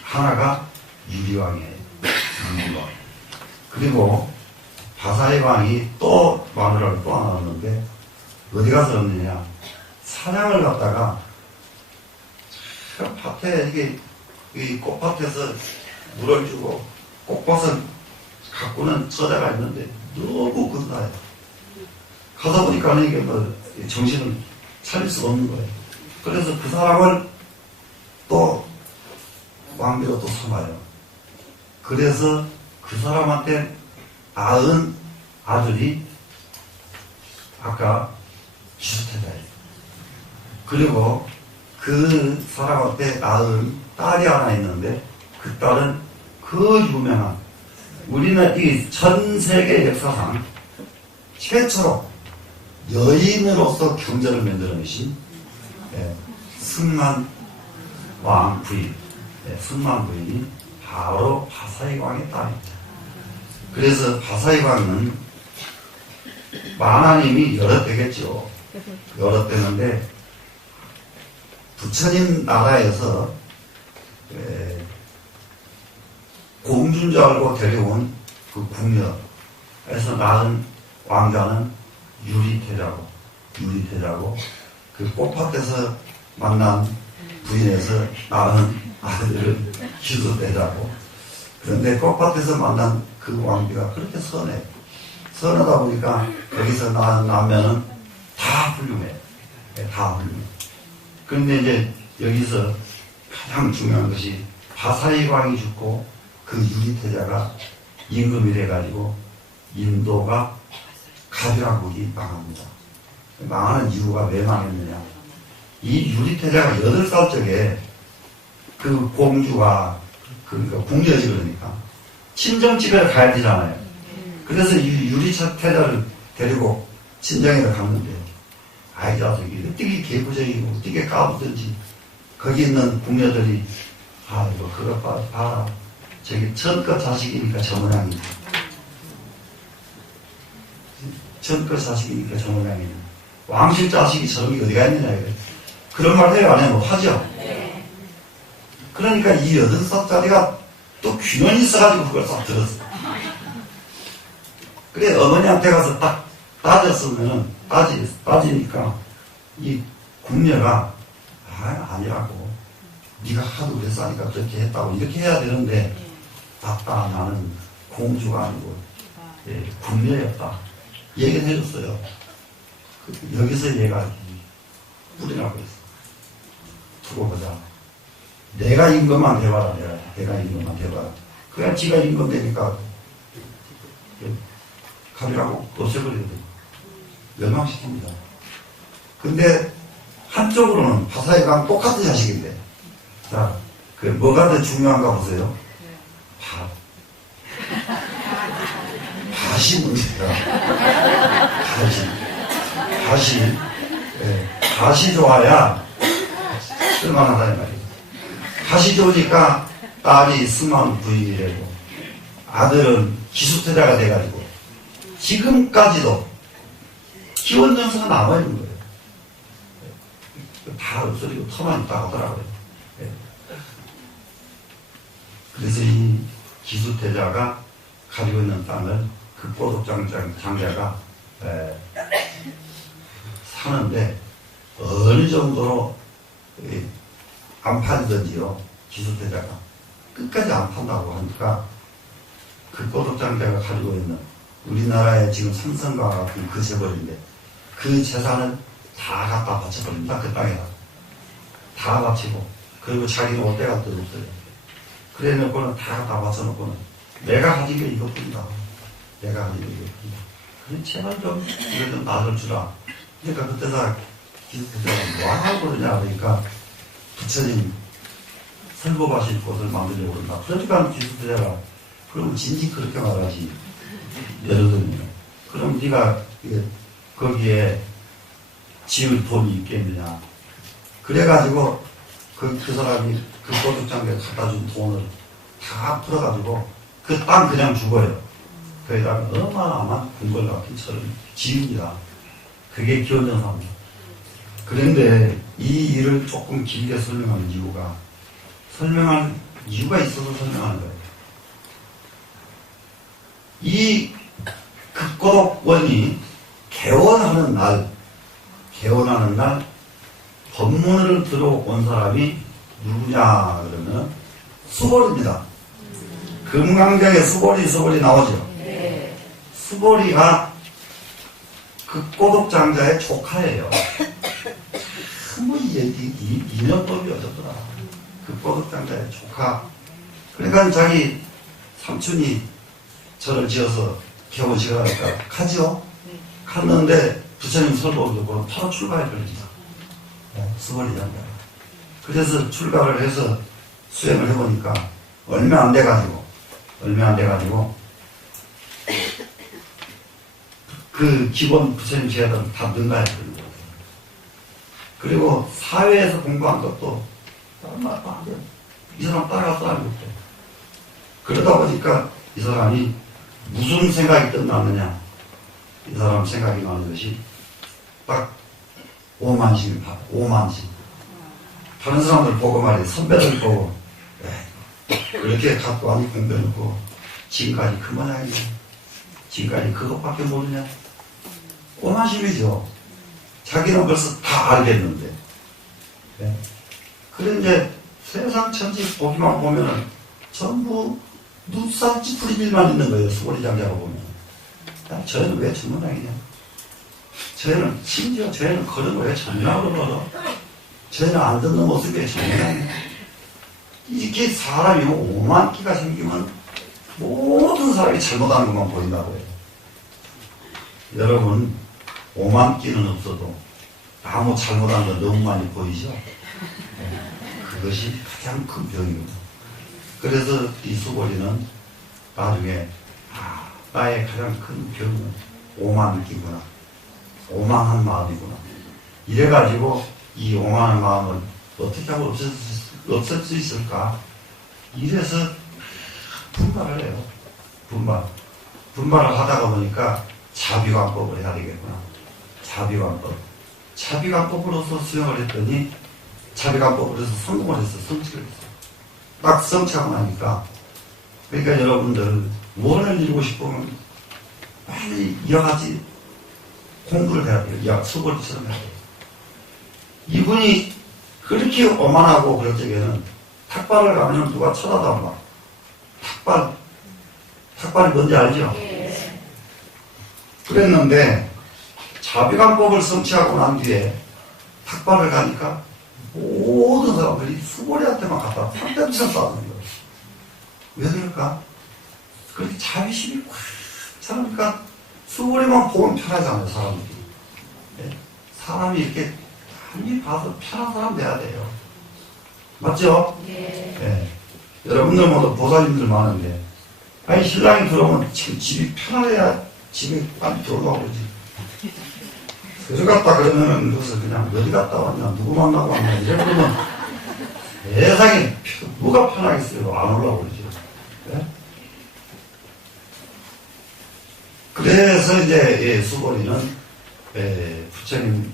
하나가 유리왕이에요. 그리고 바사의 왕이 또 마누라를 또 하나 얻는데 어디 가서 얻느냐. 사냥을 갔다가 밭에 이게 이 꽃밭에서 물을 주고 꽃밭을 가꾸는 처자가 있는데 너무 그다요. 가다 보니까 이게 뭐 정신을 차릴 수가 없는 거예요. 그래서 그 사람을 또 왕비로 또 삼아요. 그래서 그 사람한테 낳은 아들이 아까 기수태자예요. 그리고 그 사람한테 낳은 딸이 하나 있는데 그 딸은 그 유명한 우리는 이 전 세계 역사상 최초로 여인으로서 경전을 만들어내신 승만 왕 부인, 승만 부인이 바로 바사의 왕의 딸입니다. 그래서 바사의 왕은 만화님이 여러 때겠죠. 여러 때인데 부처님 나라에서 공주인 줄 알고 데려온 그 궁녀에서 낳은 왕자는 유리태자고 그 꽃밭에서 만난 부인에서 낳은 아들은 기수태자고. 그런데 꽃밭에서 만난 그 왕비가 그렇게 선하다 보니까 거기서 낳은 남매는 다 훌륭해. 다 훌륭해. 그런데 이제 여기서 가장 중요한 것이 바사의 왕이 죽고 그 유리태자가 임금이 돼가지고 인도가 가비라국이 망합니다. 망하는 이유가 왜 망했느냐. 이 유리태자가 8살 적에 그 공주가 그러니까 궁녀지 그러니까 친정집에 가야 되잖아요. 그래서 이 유리태자를 데리고 친정에 갔는데 아이 자식이 어떻게 개구쟁이고 어떻게 까부든지 거기 있는 궁녀들이 아이고 그거 봐라 저기 천껏 자식이니까 저 모양이다. 천껏 자식이니까 저 모양이다. 왕실 자식이 저런 게 어디가 있느냐 이래. 그런 말 해요 안 해요? 하죠? 그러니까 이 8살짜리가 또 귀년이 있어가지고 그걸 싹 들었어. 그래 어머니한테 가서 딱 따지니까 이 궁녀가 아니라고 네가 하도 그랬으니까 그렇게 했다고 이렇게 해야 되는데 아빠 나는 공주가 아니고 궁녀였다 얘기를 해줬어요. 여기서 얘가 뿌리라고 했어. 두고 보자. 내가 임금만 돼봐라. 내가 임금만 돼봐라. 그냥 지가 임금 되니까 가비라고 없애버리거든. 멸망시킵니다. 근데 한쪽으로는 바사의 왕 똑같은 자식인데 자, 그 뭐가 더 중요한가 보세요. 밭이 문제다. 밭이 밭이 좋아야 쓸만하다 이 말이에요. 밭이 좋으니까 딸이 승만 부인이 되고 아들은 기수태자가 돼가지고 지금까지도 기원 정서가 남아있는 거예요. 다 없어지고 터만 있다고 하더라고요. 그래서 이 기수태자가 가지고 있는 땅을 그 꼬독장자가 사는데 어느 정도로 안 팔던지요. 기수태자가 끝까지 안 판다고 하니까 그 꼬독장자가 가지고 있는 우리나라의 지금 삼성과 같은 그 재벌인데 그 재산을 다 갖다 바쳐버립니다. 그 땅에다 다 바치고 그리고 자기는 옷대가 또 없어요. 그래 놓고는 다 갖다 바쳐놓고는 내가 가진 게 이것뿐이다. 내가 가진 게 이것뿐이다. 그래 제발 좀 이거 좀 놔줄 주라. 그러니까 그때다 기숙사가 뭐 하고 그러냐 그러니까 부처님 설법하실 곳을 만들려고 그런다. 그러니까 기숙사가 그럼 진지 그렇게 말하지. 예를 들면 그럼 네가 거기에 지을 돈이 있겠느냐. 그래가지고 그 사람이 그 도둑장에 갖다 준 돈을 다 풀어가지고 그 땅 그냥 죽어요. 거기다가 어마어마한 궁궐 같은 철을 지읍니다. 그게 기원전사입니다. 그런데 이 일을 조금 길게 설명하는 이유가 있어서 설명하는 거예요. 이 극고독원이 개원하는 날 법문을 들어온 사람이 누구냐 그러면 수벌입니다. 금강경에 수벌이 나오죠. 네. 수벌이가 극고독장자의 조카예요. 뭐 인연법이 어쩌더라. 극고독장자의 조카. 그러니까 자기 삼촌이 절을 지어서 개원식을 하니까 가죠. 갔는데 부처님 설법을 듣고 바로 출가해 버립니다. 수벌이란다. 그래서 출가를 해서 수행을 해보니까 얼마 안 돼가지고 그 기본 부처님 제자들은 다 능가해 버린 거예요. 그리고 사회에서 공부한 것도 다른 말도 안 돼요. 이 사람 따라갈 사람이 없대. 그러다 보니까 이 사람이 무슨 생각이 떠나느냐. 이 사람 생각이 나는 것이 딱 5만씩 받아. 5만씩. 다른 사람들 보고 말이에요. 선배들 보고 그렇게 갖고 와니 공부해놓고 지금까지 그 모양이냐. 지금까지 그것밖에 모르냐. 5만씩이죠. 자기는 벌써 다 알겠는데. 그런데 세상 천지 보기만 보면은 전부 눈살 찌푸리질만 있는 거예요. 수고리 장자가 보면. 야, 저희는 왜 저 모양이냐. 저희는 심지어 저희는 그런 거 왜 전략으로 걸어. 저희는 안 듣는 모습이 왜 전략이냐. 이렇게 사람이 5만 끼가 생기면 모든 사람이 잘못하는 것만 보인다고 해요. 여러분 5만 끼는 없어도 아무 잘못한 거 너무 많이 보이죠? 그것이 가장 큰 병입니다. 그래서 이 수고리는 나중에 나의 가장 큰 병은 오만을 끼구나. 오만한 마음이구나. 이래가지고 이 오만한 마음을 어떻게 하면 없앨 수 있을까? 이래서 분발을 해요. 분발을 하다가 보니까 자비관법을 해야 되겠구나. 자비관법으로서 수행을 했더니 자비관법으로 해서 성공을 했어. 성취를 했어. 딱 성취하고 나니까 그러니까 여러분들 무언을 이루고 싶으면 빨리 여러 가지 공부를 해야 돼요. 수고리처럼 해야 돼요. 이분이 그렇게 오만하고 그럴 적에는 탁발을 가면 누가 쳐다도 안 봐. 탁발이 뭔지 알죠? 그랬는데 자비관법을 성취하고 난 뒤에 탁발을 가니까 모든 사람들이 수고리한테만 갖다 상대처럼 싸우는 거예요. 왜 그럴까? 그렇게 자비심이 꽉 차니까 수고리만 보면 편하잖아요, 사람들이. 사람이 이렇게 한입 봐서 편한 사람 돼야 돼요. 맞죠? 여러분들 모두 보살님들 많은데, 아니, 신랑이 들어오면 지금 집이 편해야 집에 빨리 들어가고 그러지. 들어갔다 그러면은 그것을 그냥 어디 갔다 왔냐, 누구 만나고 왔냐, 이래 그러면 세상에 누가 편하겠어요? 안 올라오고 그러죠. 네? 그래서 이제 예, 수고리는 부처님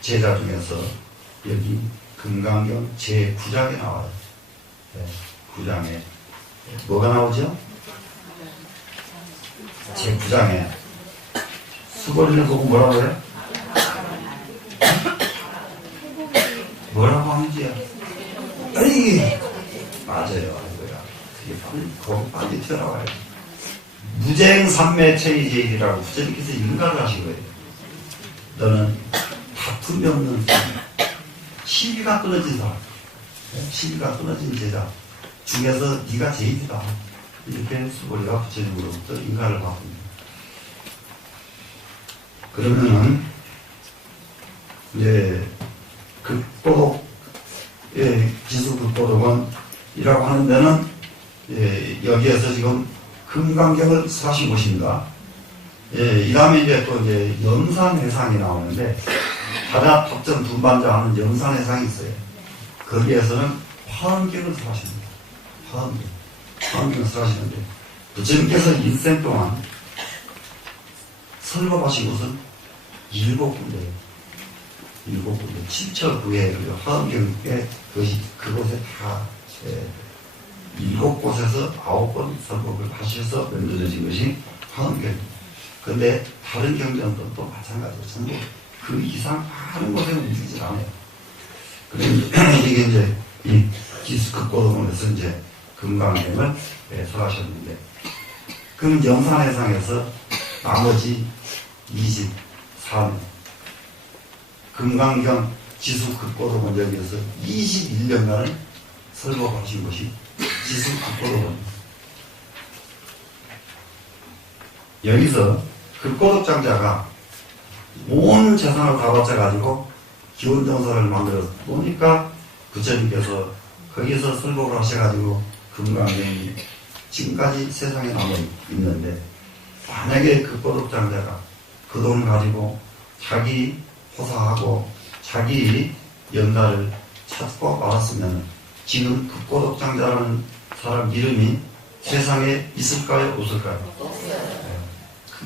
제자 중에서 여기 금강경 제9장에 나와요. 9장에 뭐가 나오죠? 제9장에 수고리를 보고 뭐라고 해요? 뭐라고 하는지요? 아니 맞아요. 이거야. 그게 빨리 튀어나와요. 무쟁삼매체이제일이라고 부처님께서 인가를 하신 거예요. 너는 다툼이 없는 사람, 시비가 끊어진 사람, 시비가 끊어진 제자 중에서 네가 제일이다. 이렇게 수고리가 부처님으로부터 인가를 받습니다. 그러면은 이제 극보독, 기수극보독원이라고 하는 데는 여기에서 지금 금강경을 설하신 곳입니다. 이 다음에 이제 또 이제 영산해상이 나오는데, 하나 탑전 분반자 하는 영산해상이 있어요. 거기에서는 화엄경을 설하십니다. 화엄경을 설하시는데, 부처님께서 인생 동안 설법하신 곳은 7군데예요. 7군데, 7처구에 화엄경에 그곳에 다 7곳에서 9번 설법을 하셔서 만들어진 것이 화엄경입니다. 그런데 다른 경전도 또 마찬가지로 전부 그 이상 많은 곳에 움직이지 않아요. 그래서 이게 이제 이 기수극보동원에서 이제 금강경을 설하셨는데, 그럼 영산해상에서 나머지 24년 금강경 지수극보동원 여기에서 21년간을 설법하신 것이 지수극보동원입니다. 여기서 극보독장자가 온 재산을 다 바쳐가지고 기원정서를 만들어 놓으니까 부처님께서 거기서 설법을 하셔가지고 금강경이 지금까지 세상에 남아 있는데, 만약에 극보독장자가 그 돈을 가지고 자기 호사하고 자기 연달을 찾고 말았으면 지금 극보독장자라는 사람 이름이 세상에 있을까요? 없을까요?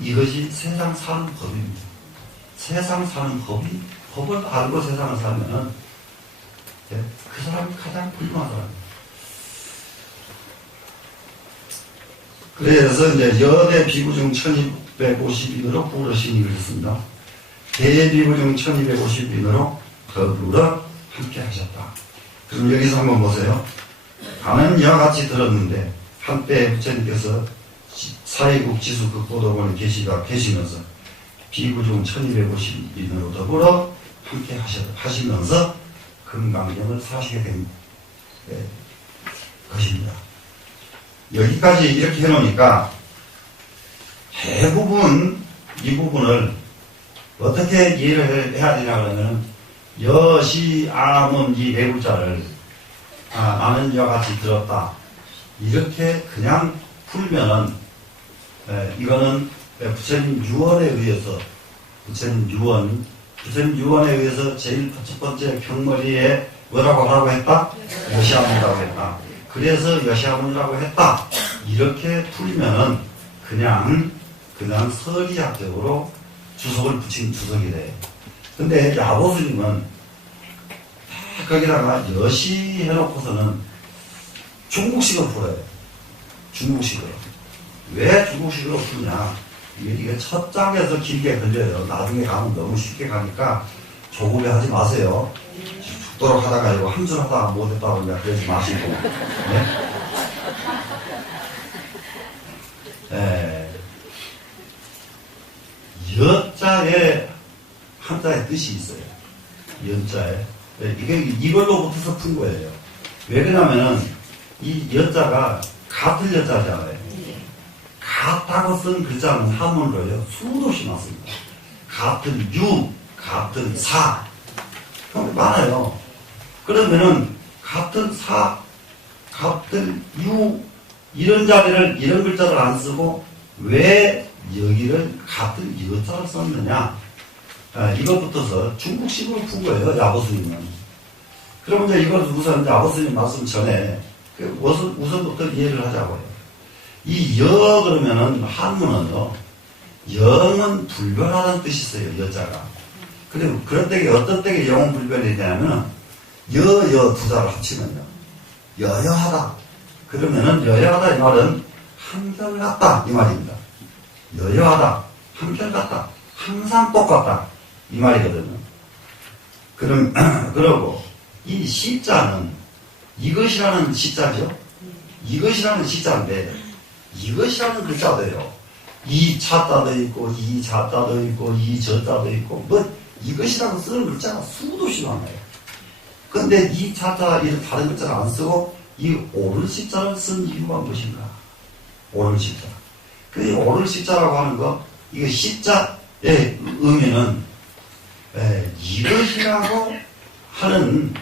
이것이 세상 사는 법입니다. 세상 사는 법을 알고 세상을 살면은 그 사람이 가장 훌륭한 사람입니다. 그래서 이제 여대 비구중 1250인으로 부르 신임을 했습니다. 대비구중 1250인으로 더불어 함께 하셨다. 그럼 여기서 한번 보세요. 나는 이와 같이 들었는데, 한때 부처님께서 사회국 지수극보독원에 계시면서 비구중 1250인으로 더불어 함께 하시면서 금강경을 사시게 된 것입니다. 여기까지 이렇게 해놓으니까 대부분 이 부분을 어떻게 이해를 해야 되냐 그러면, 여시 아문 이 네 글자를 나는 이와 같이 들었다 이렇게 그냥 풀면은 이거는 부처님 유언에 의해서 부처님 유언에 의해서 제일 첫 번째 경머리에 뭐라고 하라고 했다? 여시아문이라고 했다. 그래서 여시아문이라고 했다. 이렇게 풀면은 그냥 서리학적으로 주석을 붙인 주석이 돼요. 근데 야보스님은 거기다가 여시 해놓고서는 중국식으로 풀어요. 중국식으로. 왜 중국식으로 푸냐? 이게 첫 장에서 길게 걸려요. 나중에 가면 너무 쉽게 가니까 조급해 하지 마세요. 죽도록 하다가 이거 한 줄 하다가 못했다고 그냥 그러지 마시고. 여자에 한자의 뜻이 있어요. 여자에. 이걸로 붙어서 푼 거예요. 왜 그러냐면은 이 여자가 같은 여자잖아요. 같다고 쓴 글자는 한문으로요. 수도 없이 났습니다. 같은 유, 같은 사. 많아요. 그러면은 같은 사, 같은 유 이런 자리를 이런 글자를 안 쓰고 왜 여기를 같은 여자를 썼느냐? 이것부터서 중국식으로 푼 거예요, 야보스님은. 그러면 이제 이걸 우선 야보스님 말씀 전에 우선부터 이해를 하자고요. 이 여 그러면은 한문은요, 영은 불변하다는 뜻이 있어요, 여자가. 그리고 그런 때에 어떤 때에 영은 불변이 되냐면 여 두 자를 합치면요, 여여하다. 그러면은 여여하다 이 말은 한결같다 이 말입니다. 여여하다, 한결같다, 항상 똑같다 이 말이거든요. 그러고 이 시자는 이것이라는 시자죠. 이것이라는 시자인데 이것이라는 글자도요, 이 자자도 있고 이 자자도 있고 이 저자도 있고 뭐 이것이라고 쓰는 글자가 수도 없이 많아요. 근데 이 자자 이런 다른 글자를 안 쓰고 이 오른 시자를 쓴 이유가 무엇인가? 오른 시자. 그 오른 시자라고 하는 거, 이거 시자의 의미는 이것이라고 하는,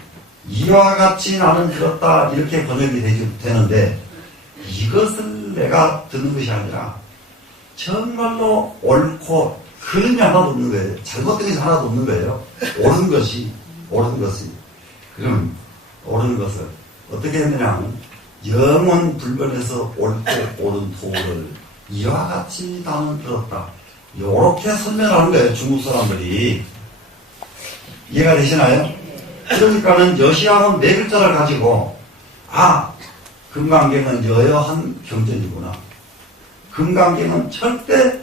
이와 같이 나는 들었다 이렇게 번역이 되는데, 이것을 내가 듣는 것이 아니라 정말로 옳고 그름이 하나도 없는 거예요. 잘못된 것이 하나도 없는 거예요. 옳은 것이. 그럼 옳은 것을 어떻게 했느냐면 영원 불변에서 옳고 옳은 도를 이와 같이 나는 들었다. 이렇게 설명하는 거예요, 중국 사람들이. 이해가 되시나요? 그러니까는 여시함은 네 글자를 가지고, 금강경은 여여한 경전이구나. 금강경은 절대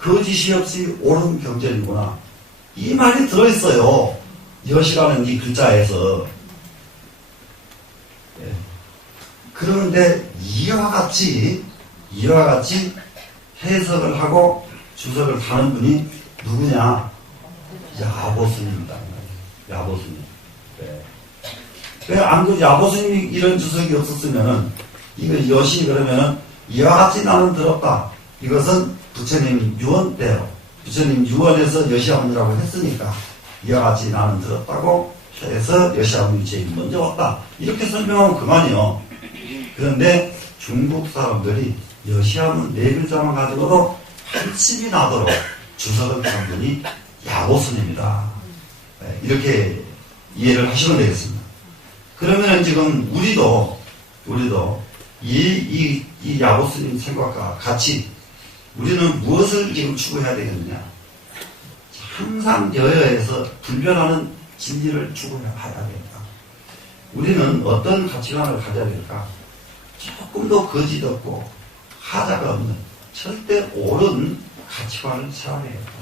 거짓이 없이 옳은 경전이구나. 이 말이 들어있어요, 여시라는 이 글자에서. 그런데 이와 같이 해석을 하고 주석을 다는 분이 누구냐? 야보스님입니다. 야보스님. 안 그래도 야보스님이 이런 주석이 없었으면은, 이거 여시 그러면은 이와 같이 나는 들었다. 이것은 부처님 유언 때요. 부처님 유언에서 여시아문이라고 했으니까 이와 같이 나는 들었다고 해서 여시아문이 제일 먼저 왔다. 이렇게 설명하면 그만이요. 그런데 중국 사람들이 여시아문 네 글자만 가지고도 한침이 나도록 주석을 한 분이 야보스님이다. 이렇게 이해를 하시면 되겠습니다. 그러면 지금 우리도 이 야보스님 생각과 같이 우리는 무엇을 지금 추구해야 되겠느냐? 항상 여여에서 불변하는 진리를 추구해야 됩니다. 우리는 어떤 가치관을 가져야 될까? 조금 더 거짓 없고 하자가 없는 절대 옳은 가치관을 세워야 되겠다.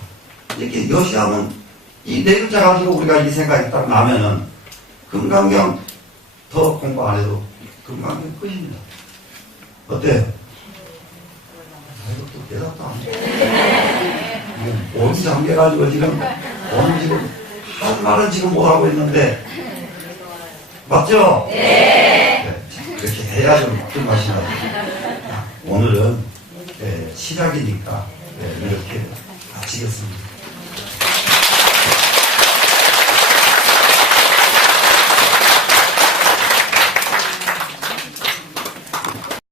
이렇게 여시하면 이 네 글자 가지고 우리가 이 생각이 딱 나면은 금강경 더 공부 안 해도 금강경 끝입니다. 어때? 이것도 대답도 안 해. 몸 잠겨가지고 지금 오늘 지금 한 말을 지금 못하고 있는데, 맞죠? 네. 그렇게 해야 좀 맛이 나죠. 오늘은 시작이니까 이렇게 마치겠습니다.